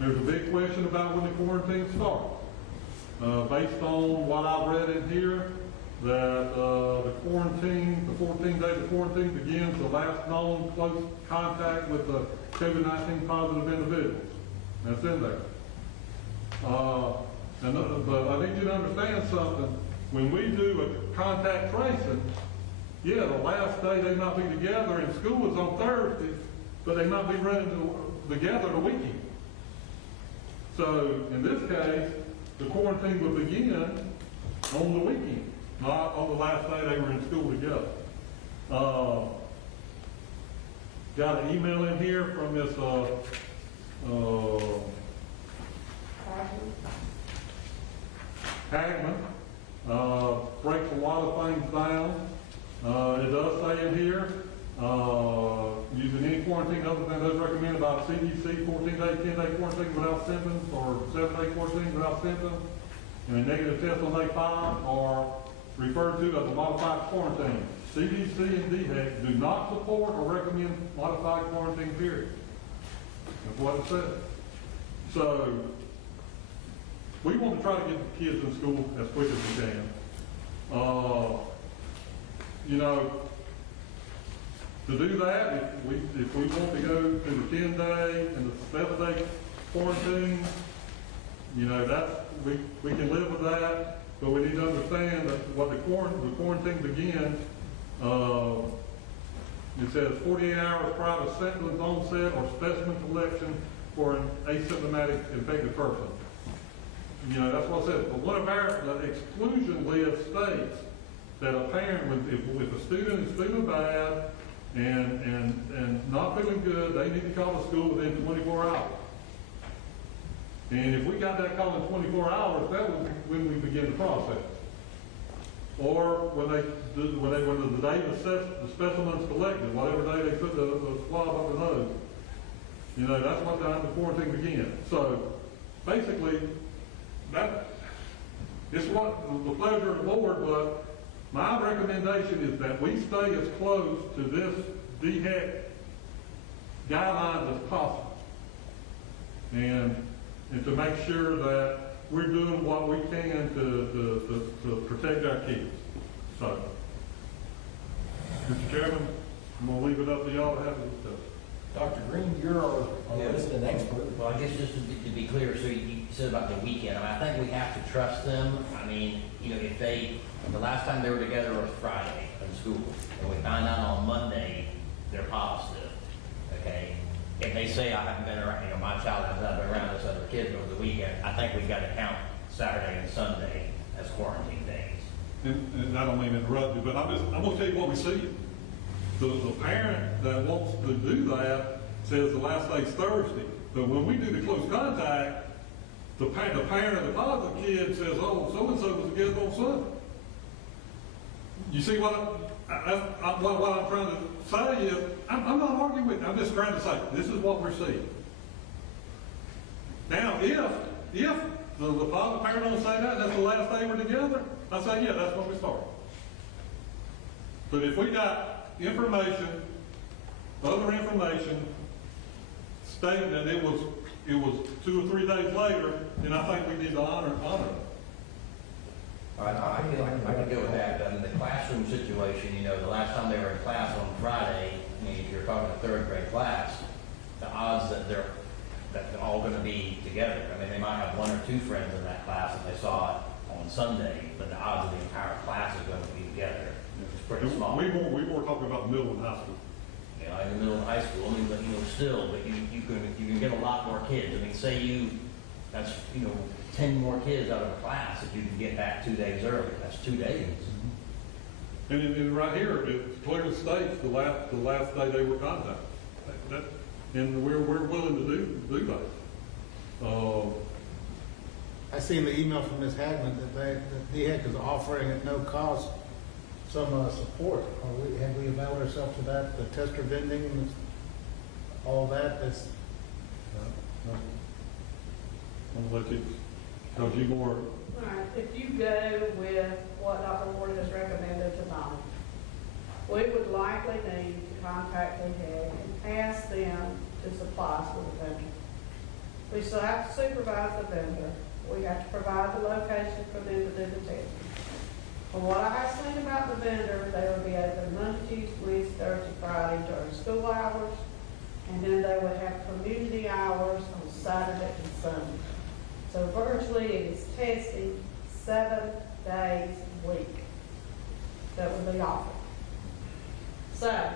There's a big question about when the quarantine starts. Based on what I've read in here, that the 14 days of quarantine begins the last known close contact with the COVID-19 positive individuals. That's in there. But I need you to understand something. When we do a contact tracing, yeah, the last day they might be together and school is on Thursday, but they might be running together the weekend. So in this case, the quarantine would begin on the weekend, not on the last day they were in school together. got an email in here from this, Hagman, breaks a lot of things down. It does say in here, using any quarantine other than those recommended by CDC, 14-day, 10-day quarantine without symptoms, or 7-day quarantine without symptoms, and a negative test on day 5 are referred to as a modified quarantine. CDC and DHEC do not support or recommend modified quarantine period. That's what it says. So, we want to try to get the kids in school as quick as we can. You know, to do that, if we want to go to the 10-day and the 7-day quarantine, you know, we can live with that, but we need to understand that what the quarantine begins, it says 48 hours prior to symptoms onset or specimen collection for an asymptomatic infected person. You know, that's what it says. But one of the exclusion list states that a parent, if a student is feeling bad and not feeling good, they need to call the school within 24 hours. And if we got that call in 24 hours, that was when we begin the process. Or when the day the specimen's collected, whatever day they put the swab up the nose, you know, that's what time the quarantine begins. So basically, it's what the pleasure of the board, but my recommendation is that we stay as close to this DHEC guidelines as possible. And to make sure that we're doing what we can to protect our kids. So, Mr. Chairman, I'm going to leave it up to y'all to have a discussion. Dr. Green, you're our resident expert. Well, I guess just to be clear, so you said about the weekend, I mean, I think we have to trust them. I mean, you know, if the last time they were together was Friday in school, and we find out on Monday they're positive, okay? If they say, I haven't been around, you know, my child has not been around this other kid over the weekend, I think we've got to count Saturday and Sunday as quarantine days. And I don't mean to interrupt you, but I'm going to tell you what we see. The parent that wants to do that says the last day's Thursday. But when we do the close contact, the parent of the positive kid says, oh, so-and-so was together on Sunday. You see what I'm trying to say is, I'm not arguing with you. I'm just trying to say, this is what we're seeing. Now, if the positive parent don't say that, that's the last day we're together, I say, yeah, that's when we start. But if we got information, other information, stating that it was 2 or 3 days later, then I think we need to honor it. All right, I can go with that. But in the classroom situation, you know, the last time they were in class on Friday, I mean, if you're talking a 3rd grade class, the odds that they're all going to be together. I mean, they might have 1 or 2 friends in that class if they saw it on Sunday, but the odds of the entire class is going to be together is pretty small. We were talking about middle and high school. You know, in the middle of high school, I mean, but, you know, still, but you can get a lot more kids. I mean, say that's, you know, 10 more kids out of a class if you can get back 2 days early. That's 2 days. And right here, it clearly states the last day they were contacted. And we're willing to do that. I seen the email from Ms. Hagman that DHEC is offering at no cost some support. Have we availed ourselves to that, the tester vending and all that? That's I'm going to let you, because you more. All right, if you go with what Dr. Ward has recommended tonight, we would likely need to contact DHEC and ask them to supply us with a vendor. We still have to supervise the vendor. We have to provide the location for them to do the testing. From what I have seen about the vendor, they will be open Monday, Tuesday, Wednesday, Thursday, Friday during school hours, and then they would have community hours on Saturday and Sunday. So virtually it is testing 7 days a week that would be offered. So,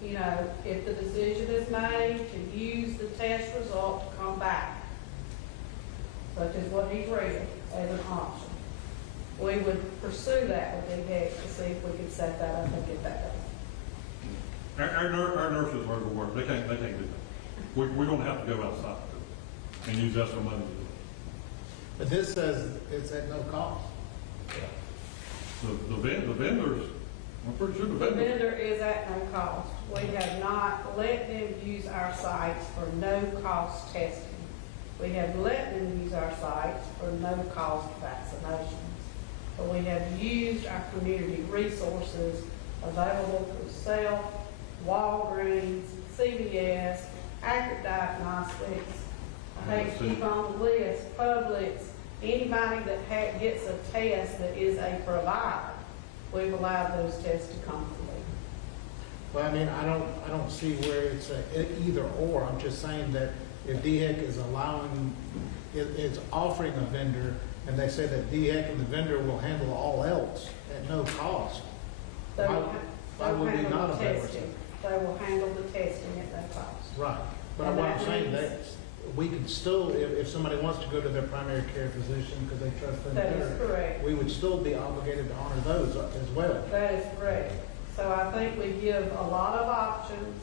you know, if the decision is made to use the test result to come back, such as what he's reading as an option, we would pursue that with DHEC to see if we could set that up and get that done. Our nurses are overworked. They can't do that. We're gonna have to go outside and use extra money to do it. But this says it's at no cost. The vendors, I'm pretty sure the The vendors. vendor is at no cost. We have not let them use our sites for no-cost testing. We have let them use our sites for no-cost vaccinations. But we have used our community resources available through Self, Walgreens, CVS, Accurate Diagnostics. I hate to keep on the list, Publix, anybody that gets a test that is a provider, we've allowed those tests to come from them. Well, I mean, I don't see where it's a either or. I'm just saying that if DHEC is allowing, it's offering a vendor, and they say that DHEC and the vendor will handle all else at no cost. They will Why would we handle not the avail testing. ourselves? They will handle the testing at no cost. Right, but And what that I'm saying, means- that we can still, if somebody wants to go to their primary care physician because they trust them That is better, correct. we would still be obligated to honor those as well. That is correct. So I think we give a lot of options.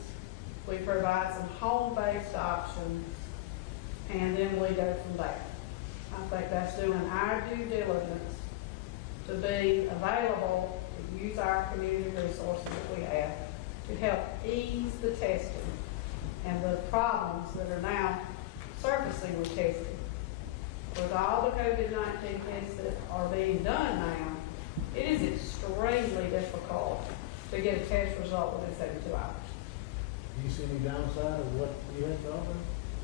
We provide some home-based options, and then we go from there. I think that's doing our due diligence to be available, to use our community resources that we have to help ease the testing and the problems that are now surfacing with testing. With all the COVID-19 tests that are being done now, it is extremely difficult to get a test result within 72 hours. Do you see any downside of what you have to offer?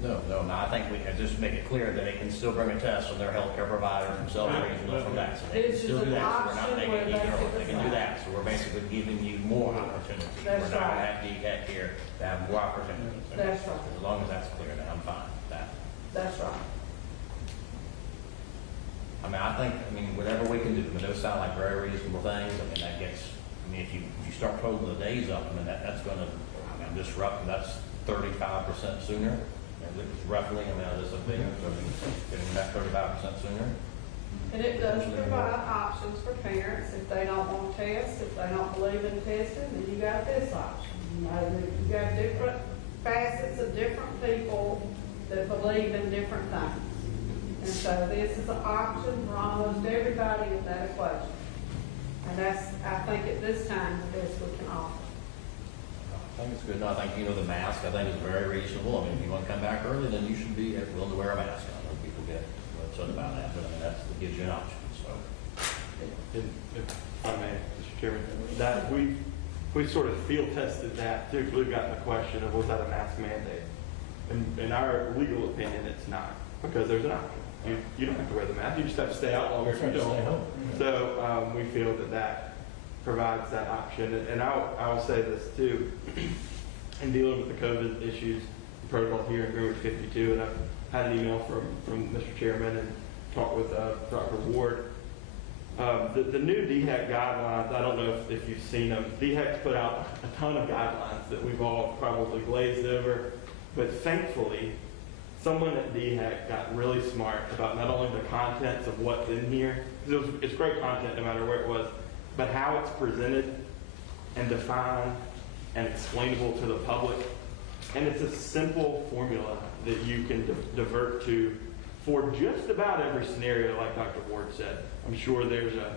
No, I think we can just make it clear that they can still bring a test from their healthcare provider themselves, regional from that. So they can This is still do an that, so we're not option making where it they either or. can They can do decide. that, so we're basically giving you more opportunity. That's We're not gonna right. have DHEC here to have more opportunities. That's right. As long as that's clear, then I'm fine with that. That's right. I mean, whatever we can do, I mean, those sound like very reasonable things. I mean, that gets, if you start totaling the days up, that's gonna, just roughly, that's 35% sooner. And it's roughly, that's a big, so getting that 35% sooner. And it does provide options for parents if they don't want to test, if they don't believe in testing, then you got this option. You got different facets of different people that believe in different things. And so this is an option for almost everybody in that equation. And that's, I think at this time, the best we can offer. I think it's good. No, I think, the mask, I think is very reasonable. If you want to come back early, then you should be willing to wear a mask. I know people get upset about that, but that gives you an option, so. If I may, Mr. Chairman, that we sort of field tested that too. We've gotten the question of was that a mask mandate? In our legal opinion, it's not, because there's an option. You don't have to wear the mask. You just have to stay out longer if you don't. So we feel that provides that option. And I'll say this too, in dealing with the COVID issues, the protocol here in Greenwood 52, and I've had an email from Mr. Chairman and talked with Dr. Ward. The new DHEC guidelines, I don't know if you've seen them. DHEC's put out a ton of guidelines that we've all probably glazed over, but thankfully, someone at DHEC got really smart about not only the contents of what's in here, because it's great content no matter where it was, but how it's presented and defined and explainable to the public. And it's a simple formula that you can divert to for just about every scenario, like Dr. Ward said. I'm sure there's a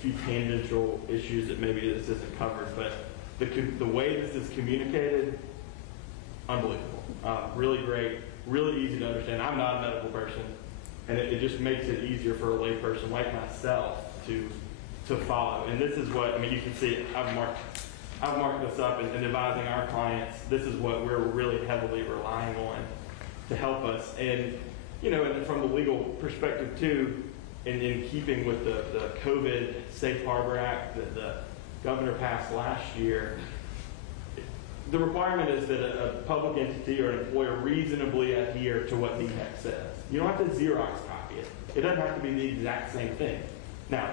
few tangential issues that maybe this isn't covered, but the way this is communicated, unbelievable. Really great, really easy to understand. I'm not a medical person, and it just makes it easier for a layperson like myself to follow. And this is what, you can see it. I've marked this up in advising our clients. This is what we're really heavily relying on to help us. And, and from the legal perspective too, in keeping with the COVID Safe Harbor Act that the governor passed last year, the requirement is that a public entity or an employer reasonably adhere to what DHEC says. You don't have to Xerox copy it. It doesn't have to be the exact same thing. Now,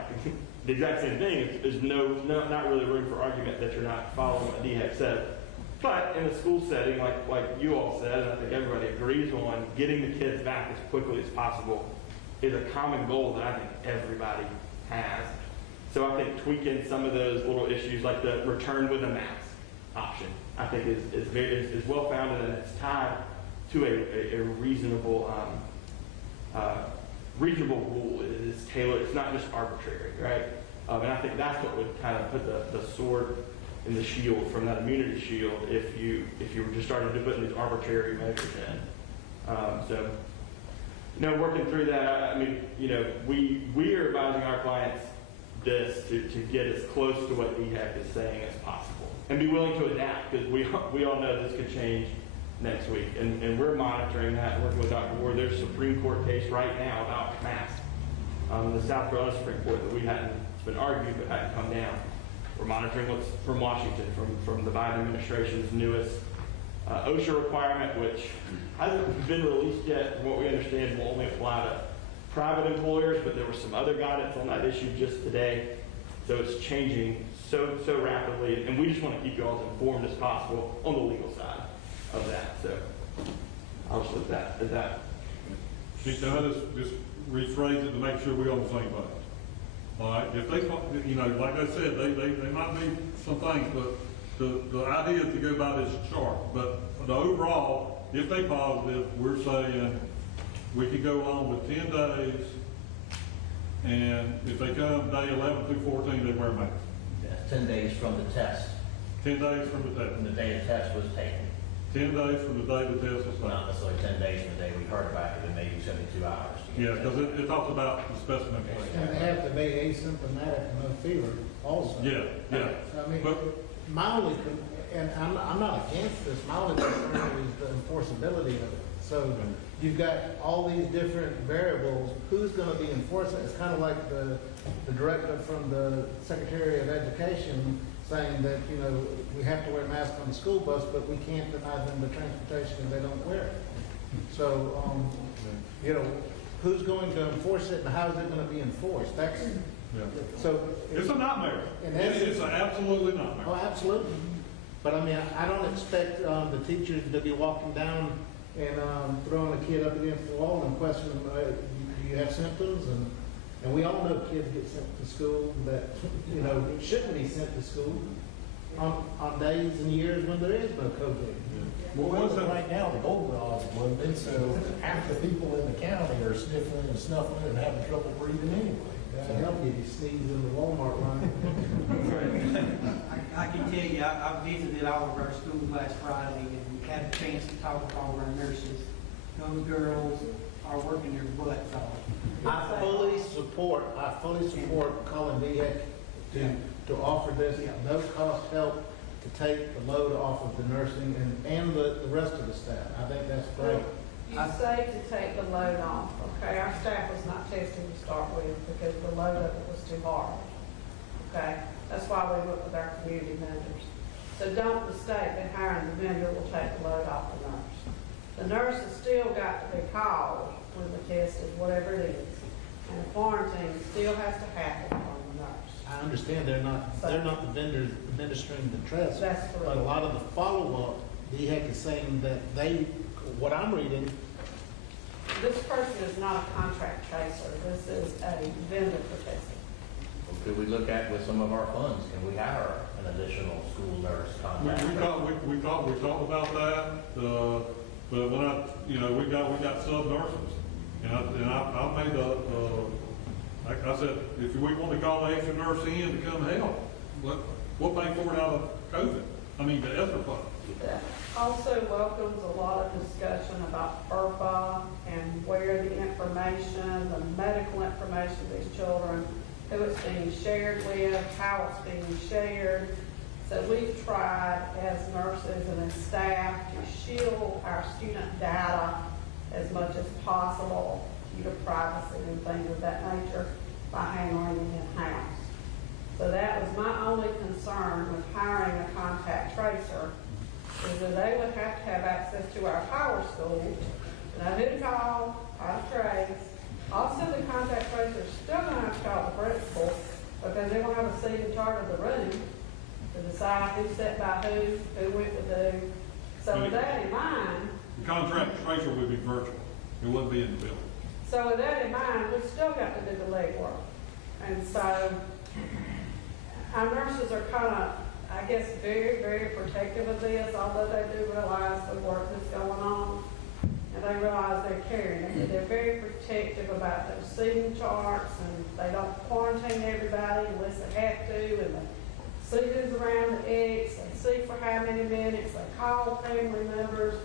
the exact same thing is not really room for argument that you're not following what DHEC says. But in a school setting, like you all said, and I think everybody agrees on, getting the kids back as quickly as possible is a common goal that I think everybody has. So I think tweaking some of those little issues like the return with a mask. option, I think is well founded, and it's tied to a reasonable rule. It is tailored. It's not just arbitrary, right? And I think that's what would kind of put the sword in the shield from that immunity shield if you were just starting to put these arbitrary measures in. So, working through that, I mean, we are advising our clients this to get as close to what DHEC is saying as possible, and be willing to adapt, because we all know this could change next week, and we're monitoring that, working with Dr. Ward. There's a Supreme Court case right now about masks, the South Carolina Supreme Court that it's been argued but hadn't come down. We're monitoring what's from Washington, from the Biden administration's newest OSHA requirement, which hasn't been released yet. From what we understand, will only apply to private employers, but there was some other guidance on that issue just today. So it's changing so rapidly, and we just want to keep you all as informed as possible on the legal side of that. So I'll just leave that at that. Can I just rephrase it to make sure we're on the same page? All right, if they, like I said, they might be some things, but the idea is to go by this chart. But the overall, if they positive, we're saying we could go on with 10 days, and if they come day 11 through 14, they wear masks. That's 10 days from the test, 10 days from the test. from the day the test was taken. 10 days from the day the test was taken. Not necessarily 10 days from the day we heard about it, and maybe 72 hours. to get Yeah, because it talks about the specimen. And they have to be asymptomatic and no fever also. Yeah. I mean, But my only, and I'm not against this, my only concern is the enforceability of it. So you've got all these different variables, who's gonna be enforcing? It's kind of like the directive from the Secretary of Education saying that, we have to wear masks on the school bus, but we can't deny them the transportation if they don't wear it. So, who's going to enforce it and how is it gonna be enforced? That's, so. it's a nightmare. It's an absolutely nightmare. Oh, absolutely. But I mean, I don't expect the teachers to be walking down and throwing a kid up against the wall and questioning, do you have symptoms? And we all know kids get sent to school that, shouldn't be sent to school on days and years when there is no COVID. Well, right now, the gold laws limited, so half the people in the county are sniffling and snuffling and having trouble breathing anyway. To help you, if you sneeze in the Walmart line. I can tell you, I visited all of our schools last Friday and had a chance to talk with all of our nurses. Those girls are working their butts off. I fully support Colin Diak to offer this no-cost help to take the load off of the nursing and the rest of the staff. I think that's great. You say to take the load off, okay? Our staff was not testing to start with because the load of it was too hard, okay? That's why we went with our community vendors. So don't mistake that hiring the vendor will take the load off the nurse. The nurse has still got to be called when the test is whatever it is. And the quarantine still has to happen on the nurse. I understand they're not the vendors administering the test. That's correct. But a lot of the follow-up, DHEC is saying that what I'm reading, This person is not a contract tracer. This is a vendor professor. Could we look at with some of our funds, can we hire an additional school nurse contract? We talked about that, but when we got sub nurses, and I made like I said, if we want to call the extra nurse in to come help, we'll pay for it out of COVID. The ESSER fund. That also welcomes a lot of discussion about FERPA and where the information, the medical information of these children, who it's being shared with, how it's being shared. So we've tried as nurses and as staff to shield our student data as much as possible, keep the privacy and things of that nature by handling it in-house. So that was my only concern with hiring a contact tracer, is that they would have to have access to our power school, to know who to call, how to trace. Also, the contact tracer is still going to have to call the principal because they're going to have a seat in charge of the room to decide who sat by who went with who. So with that in mind, The contract tracer would be virtual. It wouldn't be in the building. so with that in mind, we've still got to do the legwork. And so our nurses are kind of I guess, very, very protective of this, although they do realize the work that's going on. And they realize they're carrying it, but they're very protective about those seating charts, and they don't quarantine everybody unless they have to, and they see who's around the X, they see for how many minutes, they call family members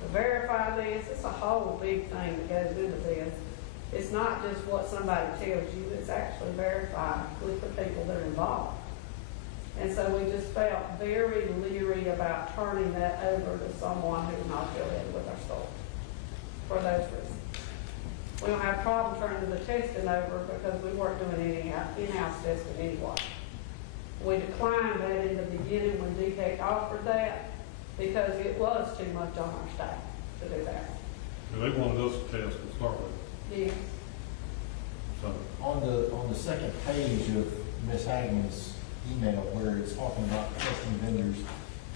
to verify this. It's a whole big thing that goes into this. It's not just what somebody tells you, it's actually verified with the people that are involved. And so we just felt very leery about turning that over to someone who's not affiliated with our school for those reasons. We don't have a problem turning the testing over because we weren't doing any in-house testing anyway. We declined that in the beginning when DTEC offered that because it was too much on our staff to do that. And they wanted us to test to start with, Yes. so. On the second page of Ms. Hagman's email where it's talking about testing vendors,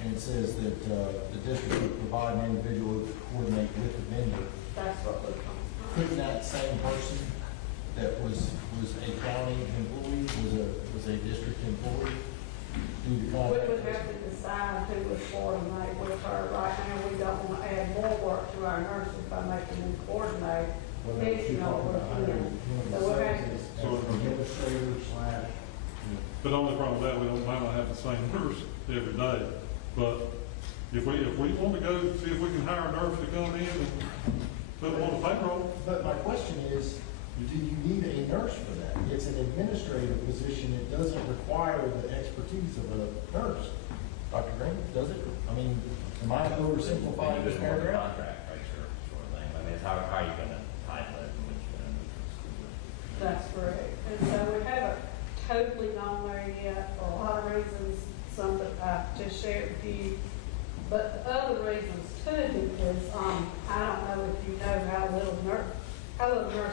and it says that the district would provide an individual to coordinate with the vendor. That's what we're talking Couldn't that same person that was a county employee, was a district employee, do the about. We contact would have tracing? to decide who would coordinate with her. Right now, we don't want to add more work to our nurses by making them coordinate. Well, Yes, you she's know, talking we're about hiring in. human So we're services having- as an administrator slash. But the only problem with that, might not have the same nurse every day. But if we want to go see if we can hire a nurse to come in and put them on the payroll, But my question is, do you need a nurse for that? It's an administrative position. It doesn't require the expertise of a nurse. Dr. Green, does it? I mean, am I oversimplifying this Just more of a paragraph? contract, right, sort of thing. I mean, it's how are you gonna title it and what you're gonna do for the school district? That's correct. And so we haven't totally gone there yet for a lot of reasons, some that I just shared with you. But the other reasons too is, I don't know if you know how little nurse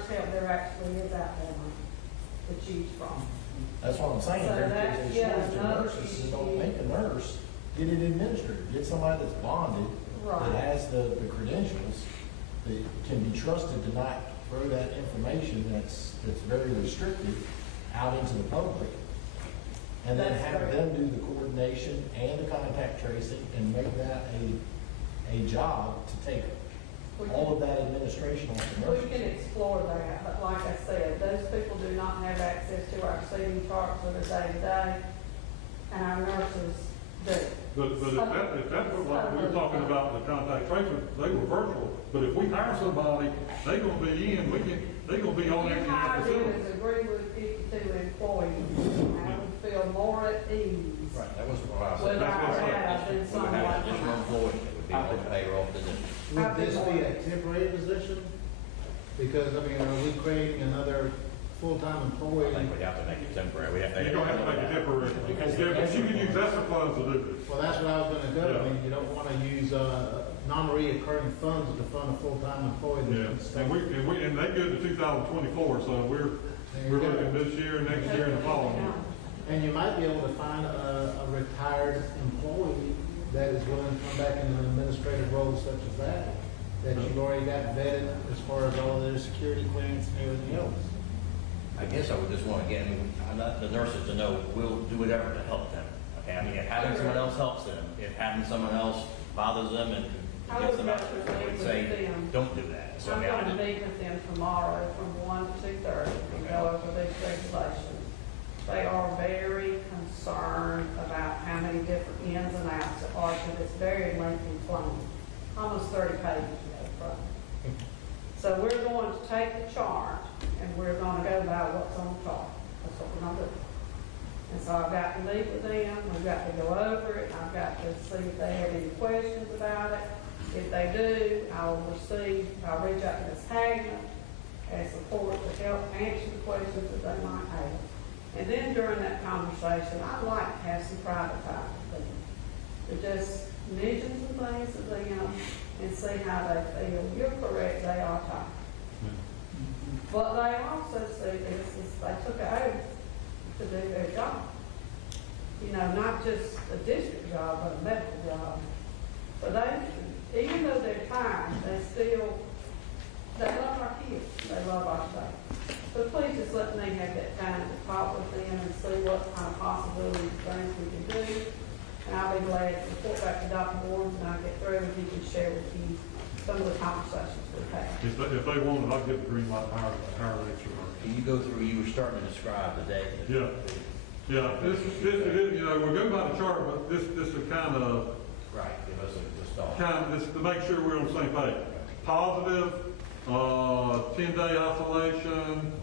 help there actually is out there to choose from. That's what I'm saying. So There's that's, a yeah, shortage of another nurses, so don't issue. make a nurse, get it administered. Get somebody that's bonded, Right. that has the credentials, that can be trusted to not throw that information that's very restricted out into the public. And then That's have correct. them do the coordination and the contact tracing and make that a job to take We all of that administration off the We nurses. can explore that, but like I said, those people do not have access to our seating charts of the day-to-day, and our nurses do. but if that's what we were talking about, the contact tracing, they were virtual. But if we hire somebody, they gonna be in, they gonna be on You that in the hired them facility. as a Greenwood 52 employee, I would feel more at ease Right, that was what I with said. our what I staff than We would someone have like additional employees that would be on the payroll position. Would this be a temporary position? Because, I mean, are we creating another full-time I employee? think we'd have to make it temporary. We'd have to. You're gonna have to make it temporary. Yeah, but you can use ESSER funds to do this. Well, that's what I was gonna go. I mean, you don't wanna use, non-reoccurring funds to fund a full-time employee. Yeah, that's- and they go to 2024, so we're looking this year, next year, and the following year. And you might be able to find a retired employee that is willing to come back in an administrative role such as that you've already got vetted as far as all of their security clearance and everything else. I guess I would just want to get, I'd like the nurses to know we'll do whatever to help them. Okay, I mean, if having someone else helps them, if having someone else bothers them and I gets would them out, rather I would meet say, with them. don't do that. So, I I'm mean, going to meet with them tomorrow from 1 to 2:30 and go over these regulations. They are very concerned about how many different ins and outs there are to this very lengthy plan, almost 30 pages to go from. So we're going to take the chart and we're going to go by what's on the chart. That's what we're going to do. And so I've got to meet with them, we've got to go over it, I've got to see if they have any questions about it. If they do, I'll reach out to Ms. Hagman as support to help answer the questions that they might have. And then during that conversation, I'd like to have some private time with them, to just mention some things to them and see how they feel. You're correct, they are tired. But they also see this as they took an oath to do their job. You know, not just a district job, but a medical job. So they, even though they're tired, they love our kids, they love our state. So please just let me have that time to talk with them and see what kind of possibilities, things we can do. through, and he can share with you some of the conversations we've had. If they want it, I'll get the green light to hire an extra person. Can you go through, you were starting to describe the day. Yeah. Yeah, this, you know, we're going by the chart, but this is kind of, Right, give us a start. this to make sure we're on the same page. Positive, 10-day isolation,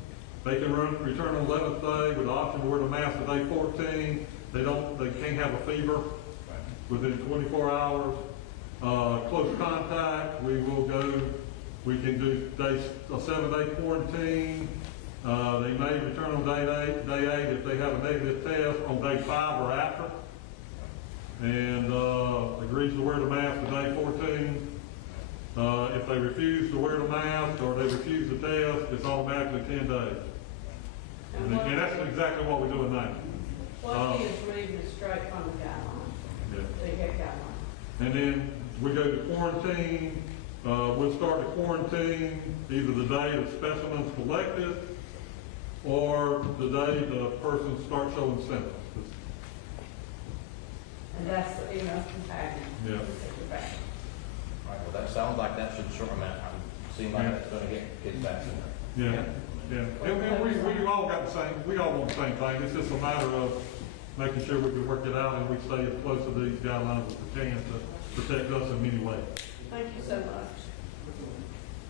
they can return on 11th day with the option to wear the mask to day 14. They can't have a fever within 24 hours. Close contact, we can do a 7-day quarantine. They may return on day 8 if they have a negative test on day 5 or after. And agrees to wear the mask to day 14. If they refuse to wear the mask or they refuse the test, it's automatically 10 days. And that's exactly what we're doing now. What he is reading is straight from the guidelines, Yeah. the HEC guidelines. And then we go to quarantine. We'll start the quarantine either the day the specimen's collected or the day the person starts showing symptoms. And that's the email companion. Yeah. Right, well, that sounds like that should shorten that. Seems like it's gonna get kids vaccinated. Yeah, yeah. And we all got the same, we all want the same thing. It's just a matter of making sure we can work it out and we stay as close to these guidelines as we can to protect us in many ways. Thank you so much.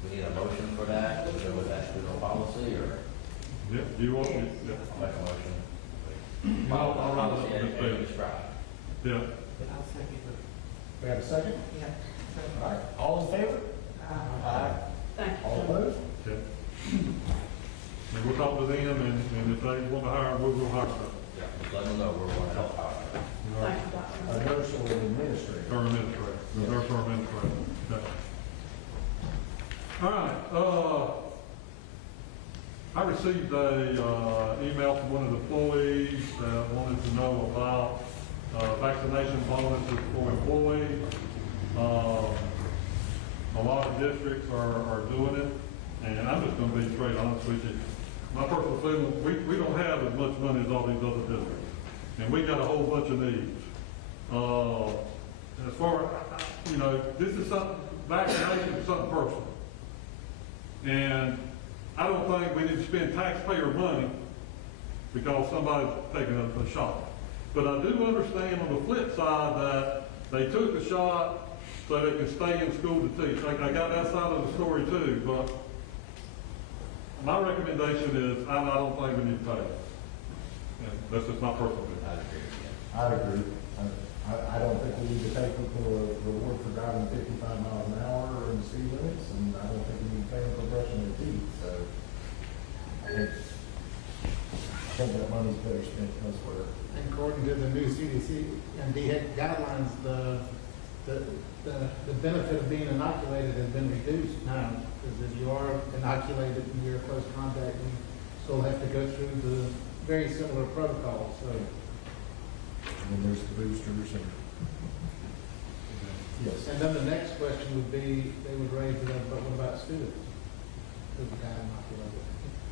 We need a motion for that, to go with that general policy, or Yeah, do you want to? Yeah. I'll make a motion? I'll write Policy it as you described. Yeah. We have a second? All right, all in favor? Aye. Thank you. All opposed? Okay. And we'll talk to them, and if they want to hire, we will hire them. Yeah, just let them know we're going to help out. Thank you, Dr. A nurse or an administrator? Or administrator, the nurse or administrator. Okay. All right, I received a email from one of the employees that wanted to know about vaccination bonuses for employees. A lot of districts are doing it, and I'm just gonna be straight honest with you. My personal feeling, we don't have as much money as all these other districts, and we got a whole bunch of needs. As far, you know, this is something, vaccination is something personal. And I don't think we need to spend taxpayer money because somebody's taking a shot. But I do understand on the flip side that they took the shot so they can stay in school to teach. I got that side of the story too, but my recommendation is I don't think we need to pay it. And that's just my personal opinion. I agree. I don't think we need to pay people a reward for driving 55 miles an hour in the speed limits, and I don't think we need to pay them for brushing their teeth, so I think that money's better spent elsewhere. According to the new CDC and DHEC guidelines, the benefit of being inoculated has been reduced now, because if you are inoculated and you're a close contact, you still have to go through the very similar protocols, so. And then there's the boosters and. Yes. And then the next question would be, they would raise it up, but what about students? Who got inoculated?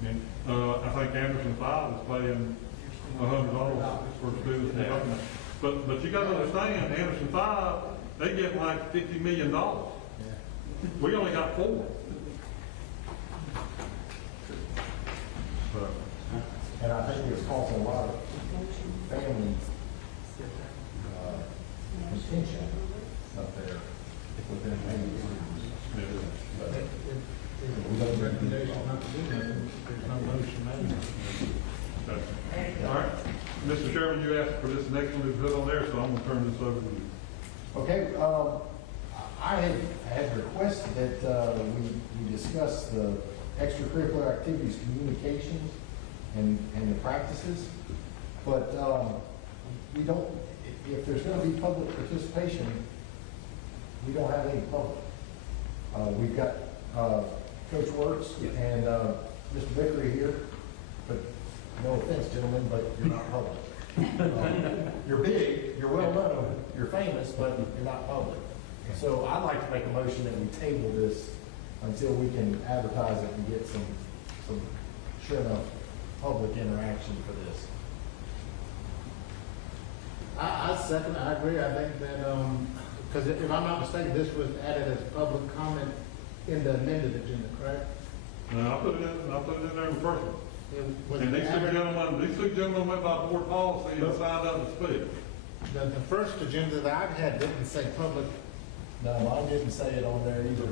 And, I think Anderson 5 is paying $100 for students. to vaccinate. But you gotta understand, Anderson 5, they get like $50 million. We only got 4. But, And I think it's causing a lot of family contention up there within families. yeah. But We have a recommendation not to do nothing, there's no motion made. Okay. All right. Mr. Chairman, you asked for this next one to put on there, so I'm gonna turn this over to you. Okay, I had requested that we discuss the extracurricular activities, communications, and the practices, but we don't, if there's gonna be public participation, we don't have any public. We've got Coach Wertz and Mr. Vickery here, but no offense, gentlemen, but you're not public. You're big, you're well known, you're famous, but you're not public. So I'd like to make a motion that we table this until we can advertise it and get some sure enough public interaction for this. I second, I agree, I think that, because if I'm not mistaken, this was added as public comment in the amended agenda, correct? No, I put it in there in the first one. It was And these added- two gentlemen went by board policy and signed up to speak. The first agenda that I had didn't say public. No, I didn't say it on there either.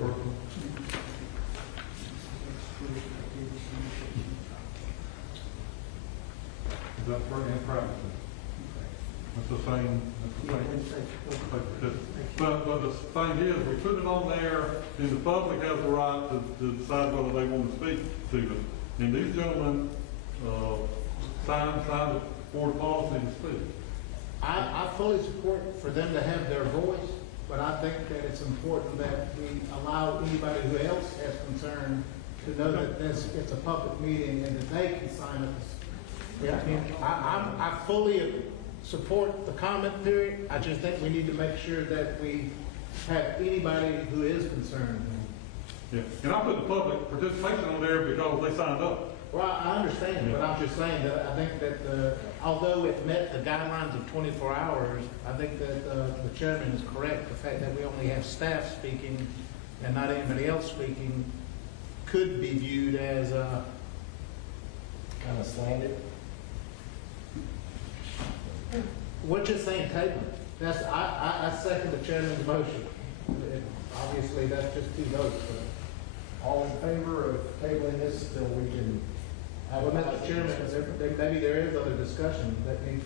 Is that for in practice? That's the same, but the thing is, we put it on there, and the public has the right to decide whether they want to speak to them. And these gentlemen, signed the board policy to speak. I fully support for them to have their voice, but I think that it's important that we allow anybody who else has concern to know that it's a public meeting and that they can sign up. Yeah, I mean, I fully support the comment period. I just think we need to make sure that we have anybody who is concerned. Yeah, and I put the public participation on there because they signed up. Well, I understand, but I'm just saying that I think that although it met the guidelines of 24 hours, I think that the chairman is correct. The fact that we only have staff speaking and not anybody else speaking could be viewed as Kind of slanted. we're just saying table. That's I second the chairman's motion. Obviously, that's just 2 votes. All in favor of tabling this till we can have Well, a... Mr. Chairman, maybe there is other discussion that needs.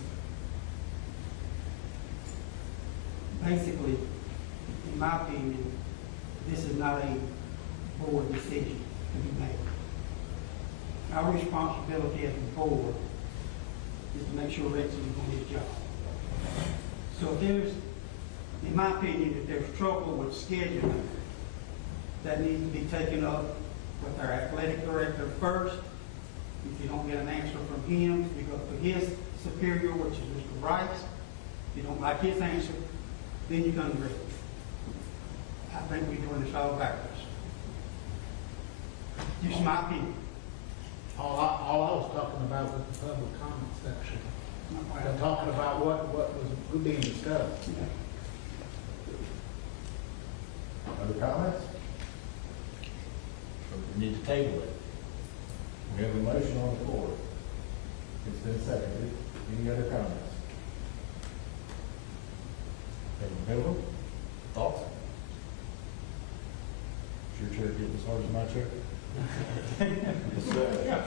Basically, in my opinion, this is not a board decision to be made. Our responsibility as a board is to make sure Rex's doing his job. So if there's, in my opinion, if there's trouble with scheduling, that needs to be taken up with our athletic director first. If you don't get an answer from him, you go to his superior, which is Mr. Rice. If you don't like his answer, then you come to Rex. I think we're doing this all backwards. Just my opinion. All I was talking about was the public comment section. I'm talking about what was being discussed. Other comments? We need to table it. We have a motion on the floor. It's been seconded. Any other comments? Pilgrim, thoughts? Is your chair getting as hard as my chair? Yes, sir.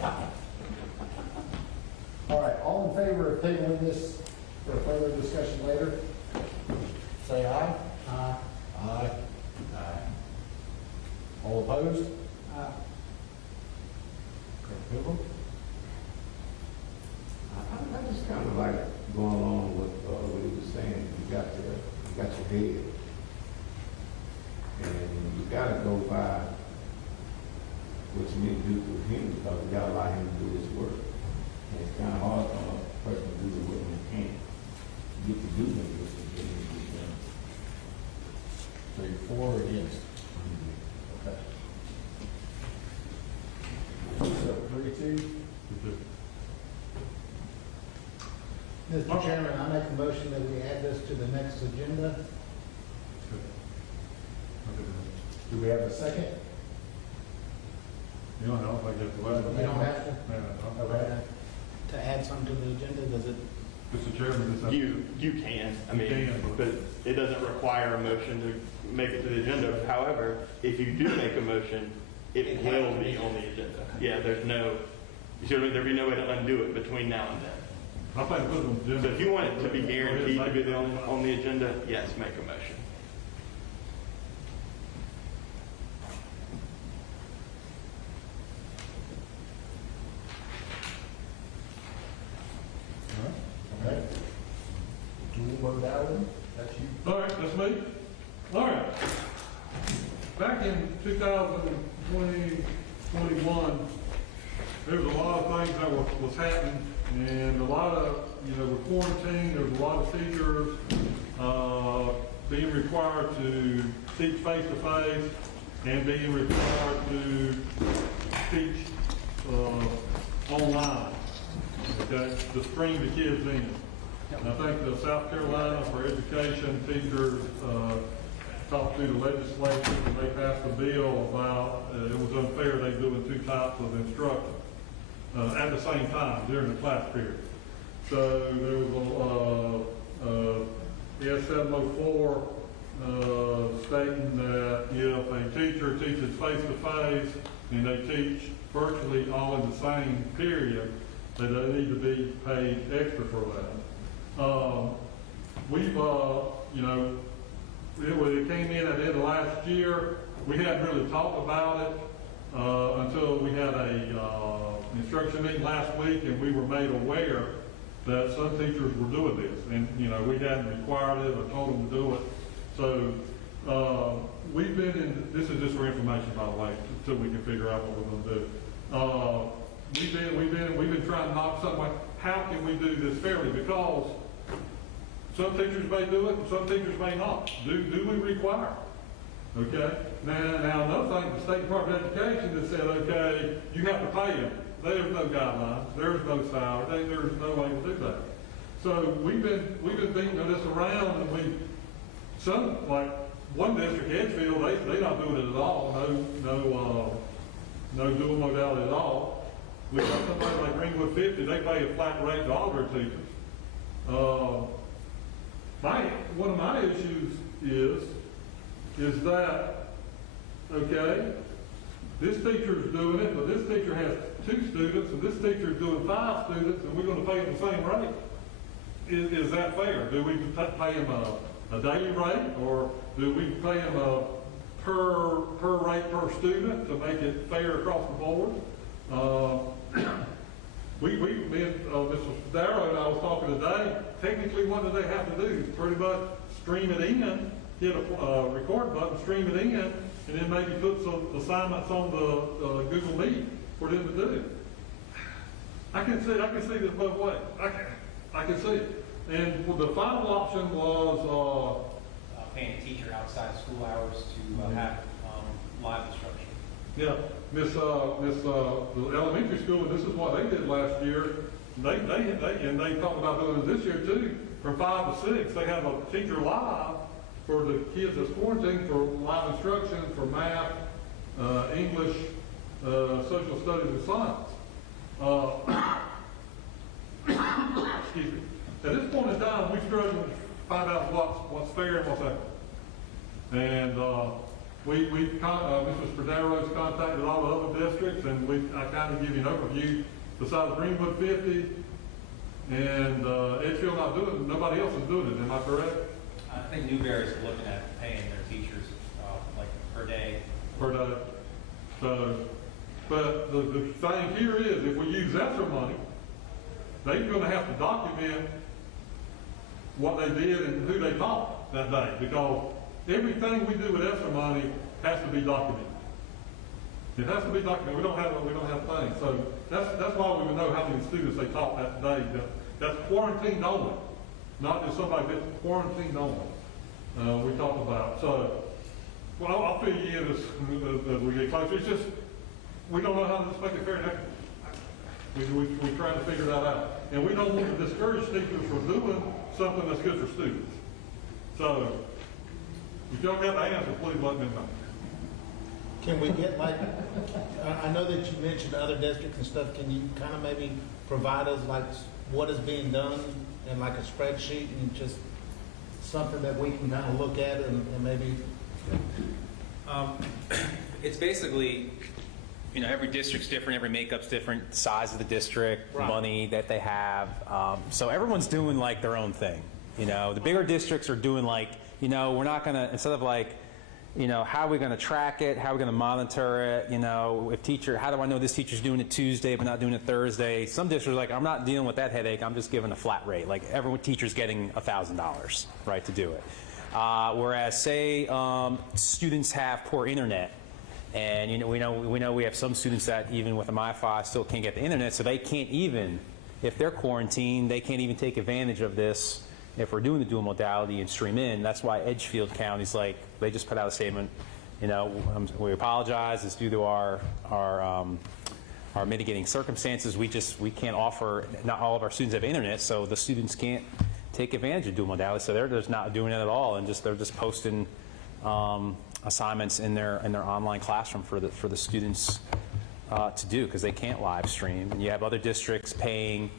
All right, all in favor of tabling this for further discussion later? Say aye. Aye. Aye. Aye. All opposed? Pilgrim? I just kind of like going along with what he was saying. You got your head, and you gotta go by what you need to do for him because you gotta allow him to do his work. And it's kind of hard for a person to do the work when they can't get to do the work that they need to do done. So you're for or against? Okay. So 3-2. Mr. Chairman, I make a motion that we add this to the next agenda. Do we have a second? You know, I don't think that's the way. You don't have to. Okay. To add something to the agenda, does it? Mr. Chairman, this. You can, I mean, You can. but it doesn't require a motion to make it to the agenda. However, if you do make a motion, it will be on the agenda. Yeah, there's no, you see what I mean? There'd be no way to undo it between now and then. I think put it on the agenda. So if you want it to be guaranteed to be on the agenda, yes, make a motion. Okay. Dual mode Allen, that's you. All right, that's me. All right. Back in 2020, 21, there was a lot of things that was happening, and a lot of, with quarantine, there was a lot of teachers being required to teach face-to-face and being required to teach online, okay, to stream the kids in. And I think the South Carolina for Education teachers talked to the legislature, and they passed a bill about, it was unfair they doing two types of instruction at the same time during the class period. So there was a S704 stating that if a teacher teaches face-to-face and they teach virtually all in the same period, that they need to be paid extra for that. We've, it came in at the end of last year. We hadn't really talked about it until we had a instruction meeting last week, and we were made aware that some teachers were doing this, and we hadn't required it or told them to do it. So we've been in. This is just for information, by the way, until we can figure out what we're going to do. We've been trying to knock something like, how can we do this fairly? Because some teachers may do it, and some teachers may not. Do we require it? Okay. Now another thing, the State Department of Education has said, okay, you have to pay them. There's no guidelines. There's no salary. There's no way to do that. So we've been beating this around, and like one district, Edgefield, they not doing it at all. No dual modality at all. We got somebody like Greenwood 50, they pay a flat rate to all their teachers. One of my issues is that, okay, this teacher's doing it, but this teacher has 2 students, and this teacher's doing 5 students, and we're going to pay them the same rate. Is that fair? Do we pay them a daily rate, or do we pay them a per rate per student to make it fair across the board? Mr. Darrow and I was talking today, technically what do they have to do? Pretty much stream it in, hit a record button, stream it in, and then maybe put some assignments on the Google Meet for them to do. I can see this both ways. I can see it. And the final option was Paying a teacher outside of school hours to have live instruction. yeah, the elementary school, and this is what they did last year. They talked about doing it this year too. From 5 to 6, they have a teacher live for the kids that's quarantined for live instruction for math, English, social studies, and science. Excuse me. At this point in time, we struggle to find out what's fair and what's equitable. And Mr. Spadara's contacted all the other districts, and I kind of give you an overview. Besides Greenwood 50 and Edgefield not doing it, nobody else is doing it. Am I correct? I think Newberry's looking at paying their teachers like per day. Per day. So, but the thing here is, if we use extra money, they're going to have to document what they did and who they taught that day, because everything we do with extra money has to be documented. It has to be documented. We don't have things. So that's why we would know how many students they taught that day. That's quarantined only, not just somebody that's quarantined only. We talked about. So, well, I'll fill you in as we get closer. It's just we don't know how to make it fair and equitable. We're trying to figure that out, and we don't want to discourage teachers from doing something that's good for students. So, if y'all got the answer, please let me know. Can we get I know that you mentioned other districts and stuff, can you kind of maybe provide us like what is being done in like a spreadsheet and just something that we can kind of look at and maybe? It's basically, every district's different, every makeup's different, size of the district, Right. money that they have. So everyone's doing like their own thing. The bigger districts are doing like, we're not going to, instead of like, how are we going to track it? How are we going to monitor it? How do I know this teacher's doing it Tuesday but not doing it Thursday? Some districts are like, I'm not dealing with that headache. I'm just giving a flat rate. Like every teacher's getting $1,000, right, to do it. Whereas, say, students have poor internet, and we know we have some students that even with a MiFi still can't get the internet, so they can't even, if they're quarantined, they can't even take advantage of this. If we're doing the dual modality and stream in, that's why Edgefield County's like, they just put out a statement, we apologize, it's due to our mitigating circumstances. We can't offer, not all of our students have internet, so the students can't take advantage of dual modality, so they're just not doing it at all, and they're just posting assignments in their online classroom for the students to do, because they can't live stream. And you have other districts paying,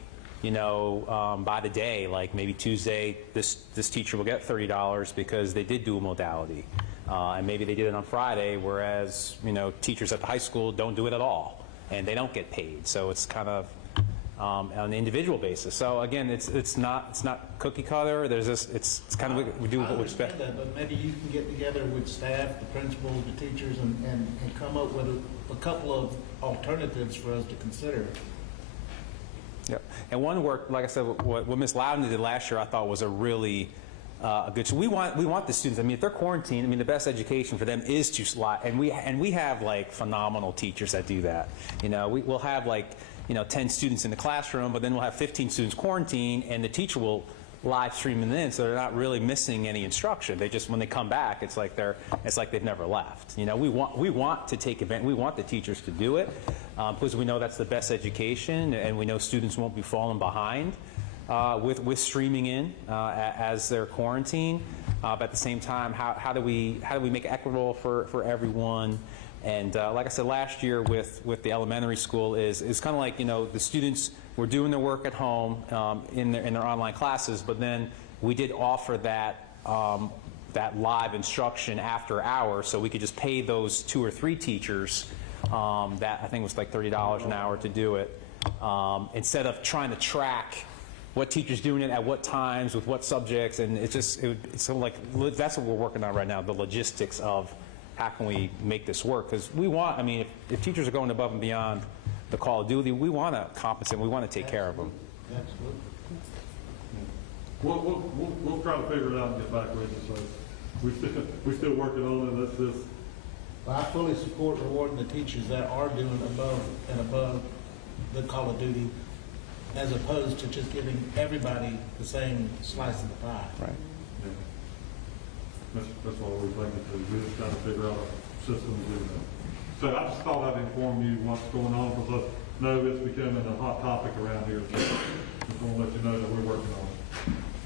by the day, like maybe Tuesday, this teacher will get $30 because they did do a modality. And maybe they did it on Friday, whereas, teachers at the high school don't do it at all, and they don't get paid. So it's kind of on an individual basis. So again, it's not cookie cutter. There's this, it's kind of, we do what we expect. I understand that, but maybe you can get together with staff, the principals, the teachers, and come up with a couple of alternatives for us to consider. Yep. And one work, like I said, what Ms. Loudon did last year, I thought was a really good. So we want the students. I mean, if they're quarantined, the best education for them is to slide. And we have like phenomenal teachers that do that. We'll have like 10 students in the classroom, but then we'll have 15 students quarantined, and the teacher will live stream them in, so they're not really missing any instruction. They just, when they come back, it's like they've never left. We want to take advantage. We want the teachers to do it because we know that's the best education, and we know students won't be falling behind with streaming in as they're quarantined. But at the same time, how do we make it equitable for everyone? And like I said, last year with the elementary school is kind of like, the students were doing their work at home in their online classes, but then we did offer that live instruction after hours, so we could just pay those 2 or 3 teachers that I think was like $30 an hour to do it, instead of trying to track what teachers doing it at what times with what subjects. And it's sort of like, that's what we're working on right now, the logistics of how can we make this work? Because we want, if teachers are going above and beyond the call of duty, we want to compensate, we want to take care of them. Absolutely. We'll try to figure it out and get back with you. So we're still working on it. That's just. Well, I fully support rewarding the teachers that are doing above the call of duty, as opposed to just giving everybody the same slice of the pie. Right. That's what we're thinking too. We're just trying to figure out a system to do that. So I just thought I'd inform you what's going on, because I know it's becoming a hot topic around here. So just want to let you know that we're working on it.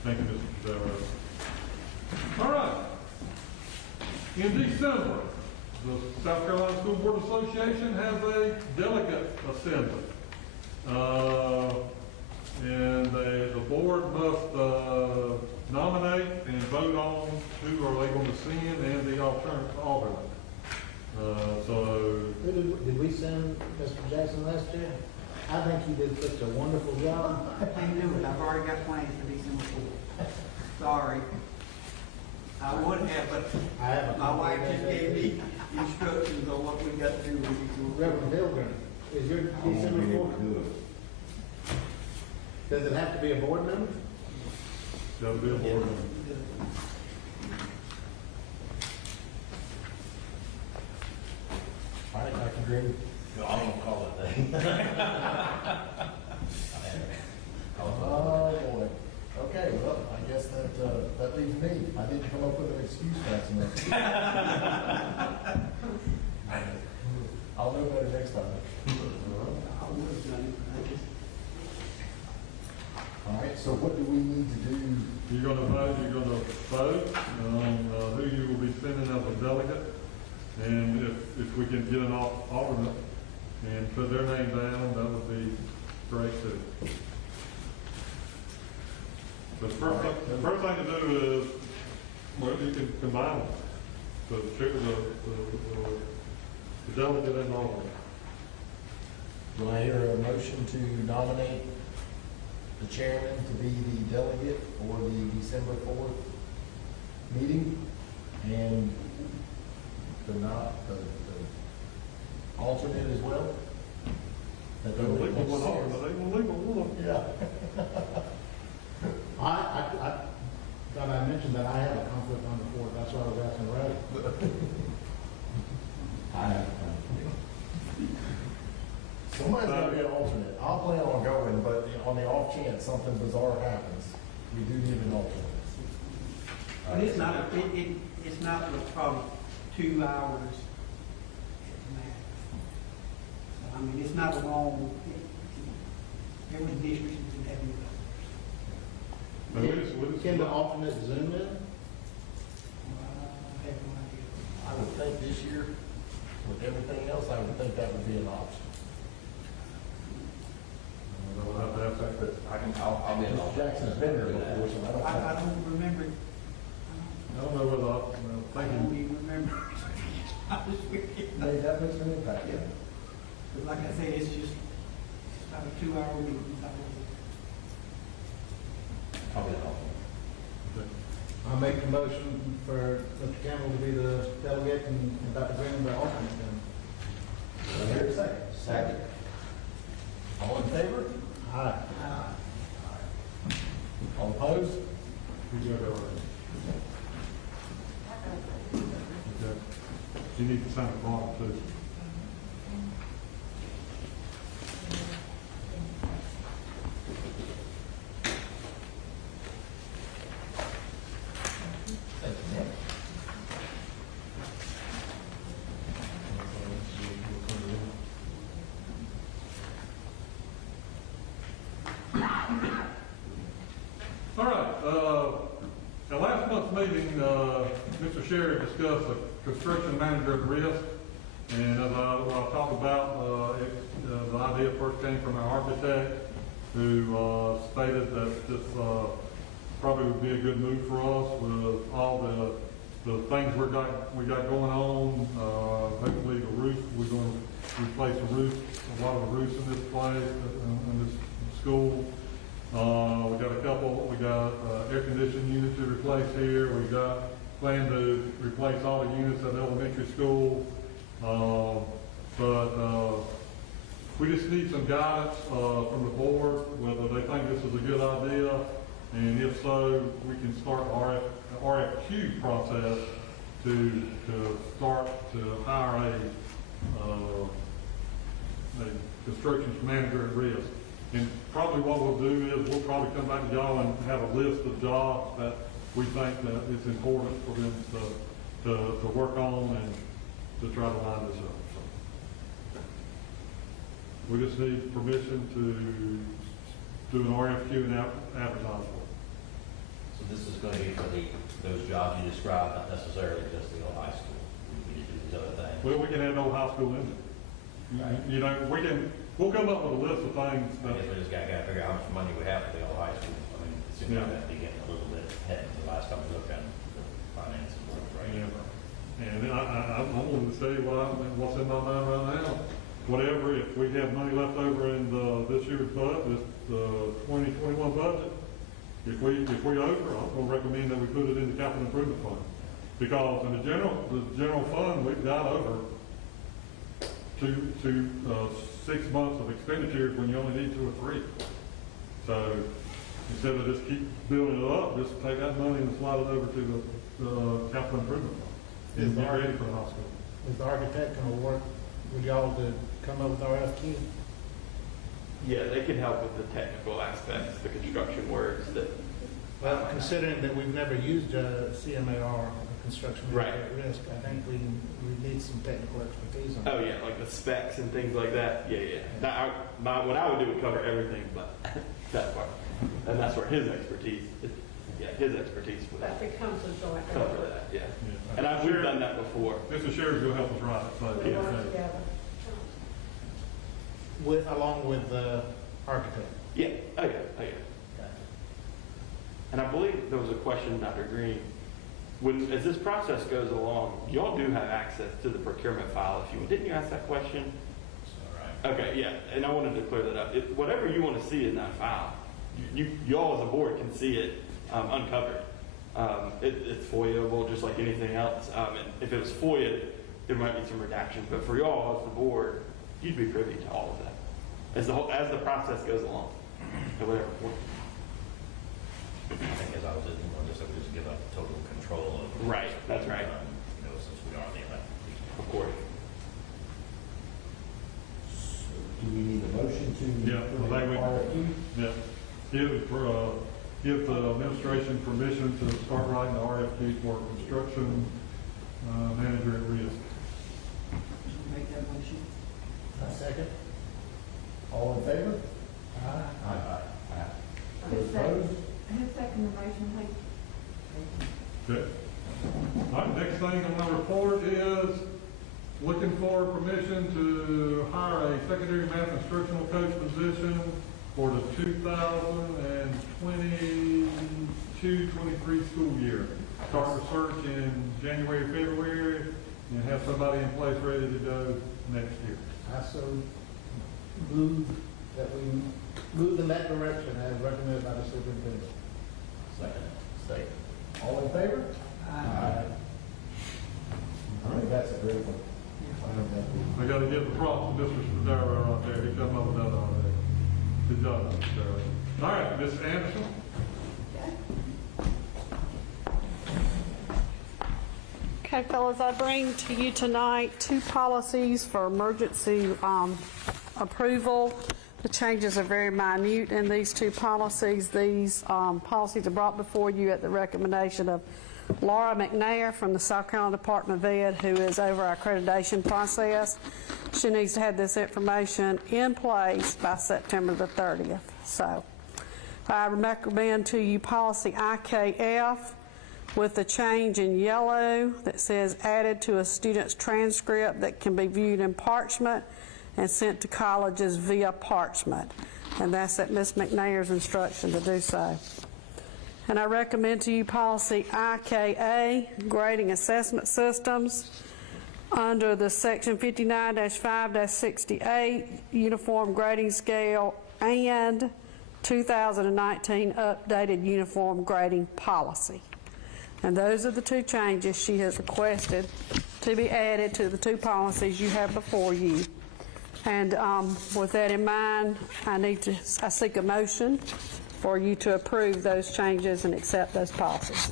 Thank you, Mr. Cordero. All right. In December, the South Carolina School Board Association has a delegate assembly. And the board must nominate and vote on who are they going to send and the alternate. Did we send Mr. Jackson last year? I think he did such a wonderful job. I can't do it. I've already got plans for December 4th. Sorry. I would have, but my wife just gave me instructions on what we got to do with December 4th. Reverend Pilgrim, is your December 4th? Does it have to be a board member? That'll be a board member. All right, Dr. Green. No, I don't call it that. Oh, boy. Okay, well, I guess that leaves me. I didn't come up with an excuse fast enough. I'll know better next time. All right, so what do we need to do? You're going to vote on who you will be sending as a delegate. And if we can get an alternate and put their name down, that would be great too. The first thing to do is, well, you can combine them. So the delegate and alternate. Do I hear a motion to nominate the chairman to be the delegate for the December 4th meeting, and the alternate as well? That They're legal one on, but they will legal one. Yeah. I thought I mentioned that I have a conflict on the 4th. That's why I was asking Ray. I have Somebody's got to be an alternate. I'll plan on going, but on the off chance something bizarre happens, we do need an alternate. But it's not probably 2 hours. So, it's not a long, every district is having. Can the alternate Zoom in? I have no idea. think this year, with everything else, I would think that would be an option. We'll have to have that, but I'll be Mr. Jackson's been there before, so I don't I know. don't remember, I don't know whether, I don't even remember. I was with you. Made that much of an impact, yeah. But like I said, it's just about a 2-hour meeting. I'll be the I make the motion for Mr. Campbell to be the delegate and Dr. Green the alternate then. Do I hear a second? Second. All in favor? Aye. All opposed? you got that right. Okay. You need to sign a bottom too. Thank you, Nick. All right, at last month's meeting, Mr. Sherry discussed a construction manager at risk. And as I talked about, the idea first came from our architect, who stated that this probably would be a good move for us with all the things we got going on. Hopefully the roof, we're going to replace the roof, a lot of the roofs in this place, in this school. We got air conditioning unit to replace here. We got plan to replace all the units at the elementary school. But we just need some guidance from the board, whether they think this is a good idea, and if so, we can start the RFQ process to start to hire a construction manager at risk. And probably what we'll do is we'll probably come back to y'all and have a list of jobs that we think that it's important for them to work on and to try to line this up. So we just need permission to do an RFQ and advertise for it. So this is going to be for those jobs you described, not necessarily just the old high school. We need to do these other things. Well, we can add no high school in it. You know, we'll come up with a list of things I that, guess we just got to figure out how much money we have for the old high school. I mean, it seems like that'd be getting a little bit ahead the last time we looked at the finances, right? yeah. And I'm willing to say what's in my mind right now. Whatever, if we have money left over in this year's budget, the 2021 budget, if we over, I'm gonna recommend that we put it in the capital improvement fund. Because in the general fund, we've got over 6 months of expenditures when you only need 2 or 3. So instead of just keep building it up, just take that money and slide it over to the capital improvement fund. And get ready for the hospital. Is the architect going to work with y'all to come up with RFQ? Yeah, they can help with the technical aspects, the construction words that. Well, considering that we've never used a CMAR, a construction manager Right. at risk, I think we need some technical expertise on Oh that. yeah, like the specs and things like that. Yeah. What I would do would cover everything, but that part, and that's where his expertise would That becomes a joint cover effort. that. Yeah, Yeah. and we've done that before. Mr. Sherry's gonna help us write it, so. We work together. Along with the architect. Yeah. Oh yeah. And I believe there was a question, Dr. Green. As this process goes along, y'all do have access to the procurement file. Didn't you ask that question? All right. Okay, yeah, and I wanted to clear that up. Whatever you want to see in that file, y'all as a board can see it uncovered. It's FOIA-able just like anything else. And if it was FOIA, there might be some redactions. But for y'all as the board, you'd be privy to all of that as the process goes along at whatever point. I think as I was just, we just give up total control of. Right, that's right. Since we are the elected people. Of course. So do we need a motion to? Yeah, well, they would- RFQ? Yeah, give the administration permission to start writing the RFP for construction manager at risk. Make that motion. I second. All in favor? Aye. Those opposed? Who seconded the motion, please? Okay. All right, next thing I'm gonna report is permission to hire a secondary math instructional coach position for the 2022-23 school year. Start research in January, February, and have somebody in place ready to go next year. I so move that we move in that direction as recommended by the superintendent. Second. All in favor? Aye. I think that's a great one. I got to give the props to Mr. Spadaro right there. He come up with that already. Good job, Mr. Spadaro. All right, Ms. Anderson. Okay, fellas, I bring to you tonight 2 policies for emergency approval. The changes are very minute in these 2 policies. These policies are brought before you at the recommendation of Laura McNair from the South Carolina Department of Ed, who is over our accreditation process. She needs to have this information in place by September the 30th. So I recommend to you policy IKF with the change in yellow that says added to a student's transcript that can be viewed in parchment and sent to colleges via parchment. And that's at Ms. McNair's instruction to do so. And I recommend to you policy IKA, grading assessment systems, under the section 59-5-68, uniform grading scale, and 2019 updated uniform grading policy. And those are the 2 changes she has requested to be added to the 2 policies you have before you. And with that in mind, I seek a motion for you to approve those changes and accept those policies.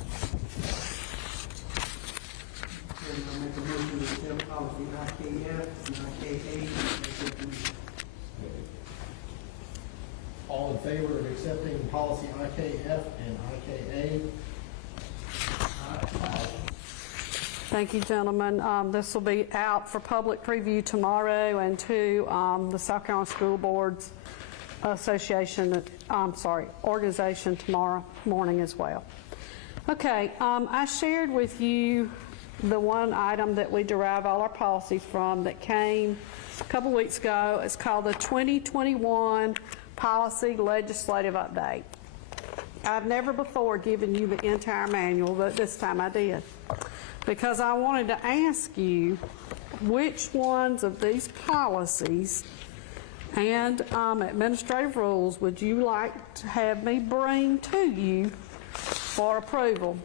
And I make a motion to accept policy IKF and IKA. All in favor of accepting policy IKF and IKA? Thank you, gentlemen. This will be out for public preview tomorrow and to the South Carolina School Boards Association, organization tomorrow morning as well. Okay, I shared with you the one item that we derive all our policies from that came a couple weeks ago. It's called the 2021 Policy Legislative Update. I've never before given you the entire manual, but this time I did, because I wanted to ask you which ones of these policies and administrative rules would you like to have me bring to you for approval.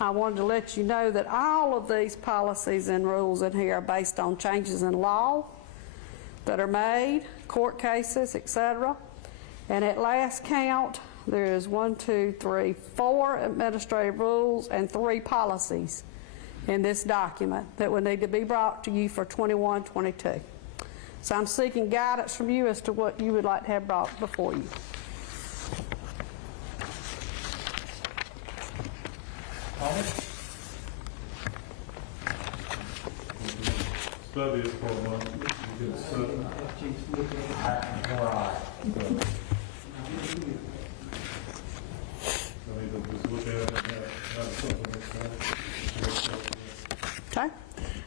I wanted to let you know that all of these policies and rules in here are based on changes in law that are made, court cases, etc. And at last count, there is 4 administrative rules and 3 policies in this document that would need to be brought to you for 21-22. So I'm seeking guidance from you as to what you would like to have brought before you. Study it for a month. You get study. I need to just look at it and have something. Okay?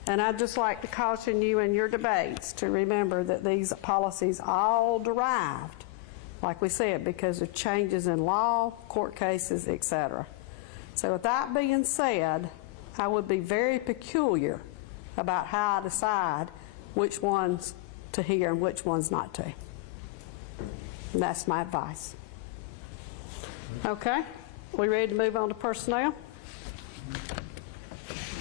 And I'd just like to caution you in your debates to remember that these policies all derived, like we said, because of changes in law, court cases, etc. So with that being said, I would be very peculiar about how I decide which ones to hear and which ones not to. And that's my advice. Okay? We ready to move on to personnel?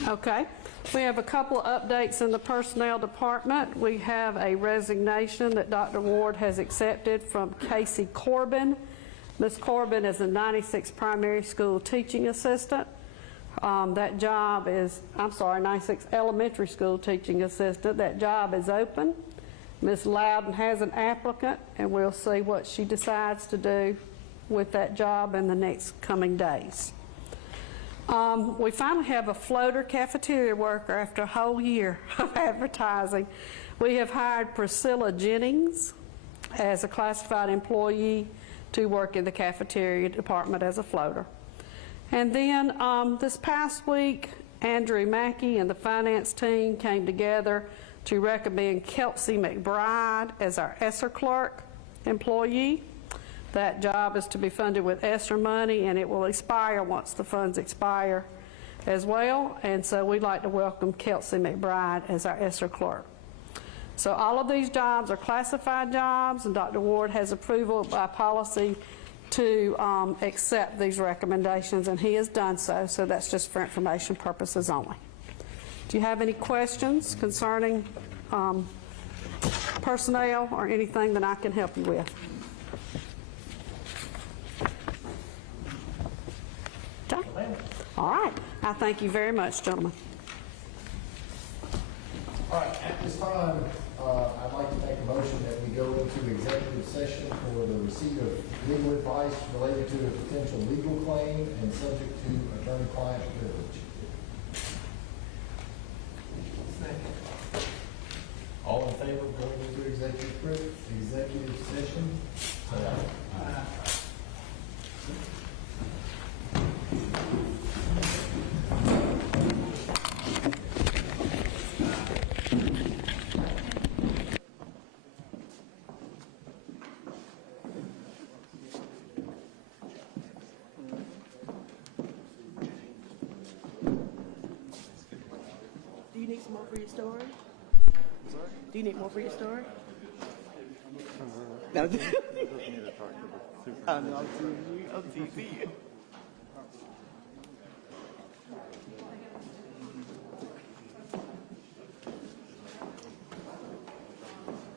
Okay. We have a couple of updates in the personnel department. We have a resignation that Dr. Ward has accepted from Casey Corbin. Ms. Corbin is a 96 primary school teaching assistant. That job is, 96 elementary school teaching assistant. That job is open. Ms. Loudon has an applicant, and we'll see what she decides to do with that job in the next coming days. We finally have a floater cafeteria worker after a whole year of advertising. We have hired Priscilla Jennings as a classified employee to work in the cafeteria department as a floater. And then this past week, Andrew Mackey and the finance team came together to recommend Kelsey McBride as our ESSER clerk employee. That job is to be funded with ESSER money, and it will expire once the funds expire as well. And so we'd like to welcome Kelsey McBride as our ESSER clerk. So all of these jobs are classified jobs, and Dr. Ward has approval by policy to accept these recommendations, and he has done so. So that's just for information purposes only. Do you have any questions concerning personnel or anything that I can help you with? Okay. All right. I thank you very much, gentlemen. All right, at this time, I'd like to make a motion that we go into executive session for the receipt of legal advice related to a potential legal claim and subject to attorney-client privilege. All in favor of going into executive session? Say aye. Do you need some more for your story? Do you need more for your story? No. Oh, no, I'm teasing you.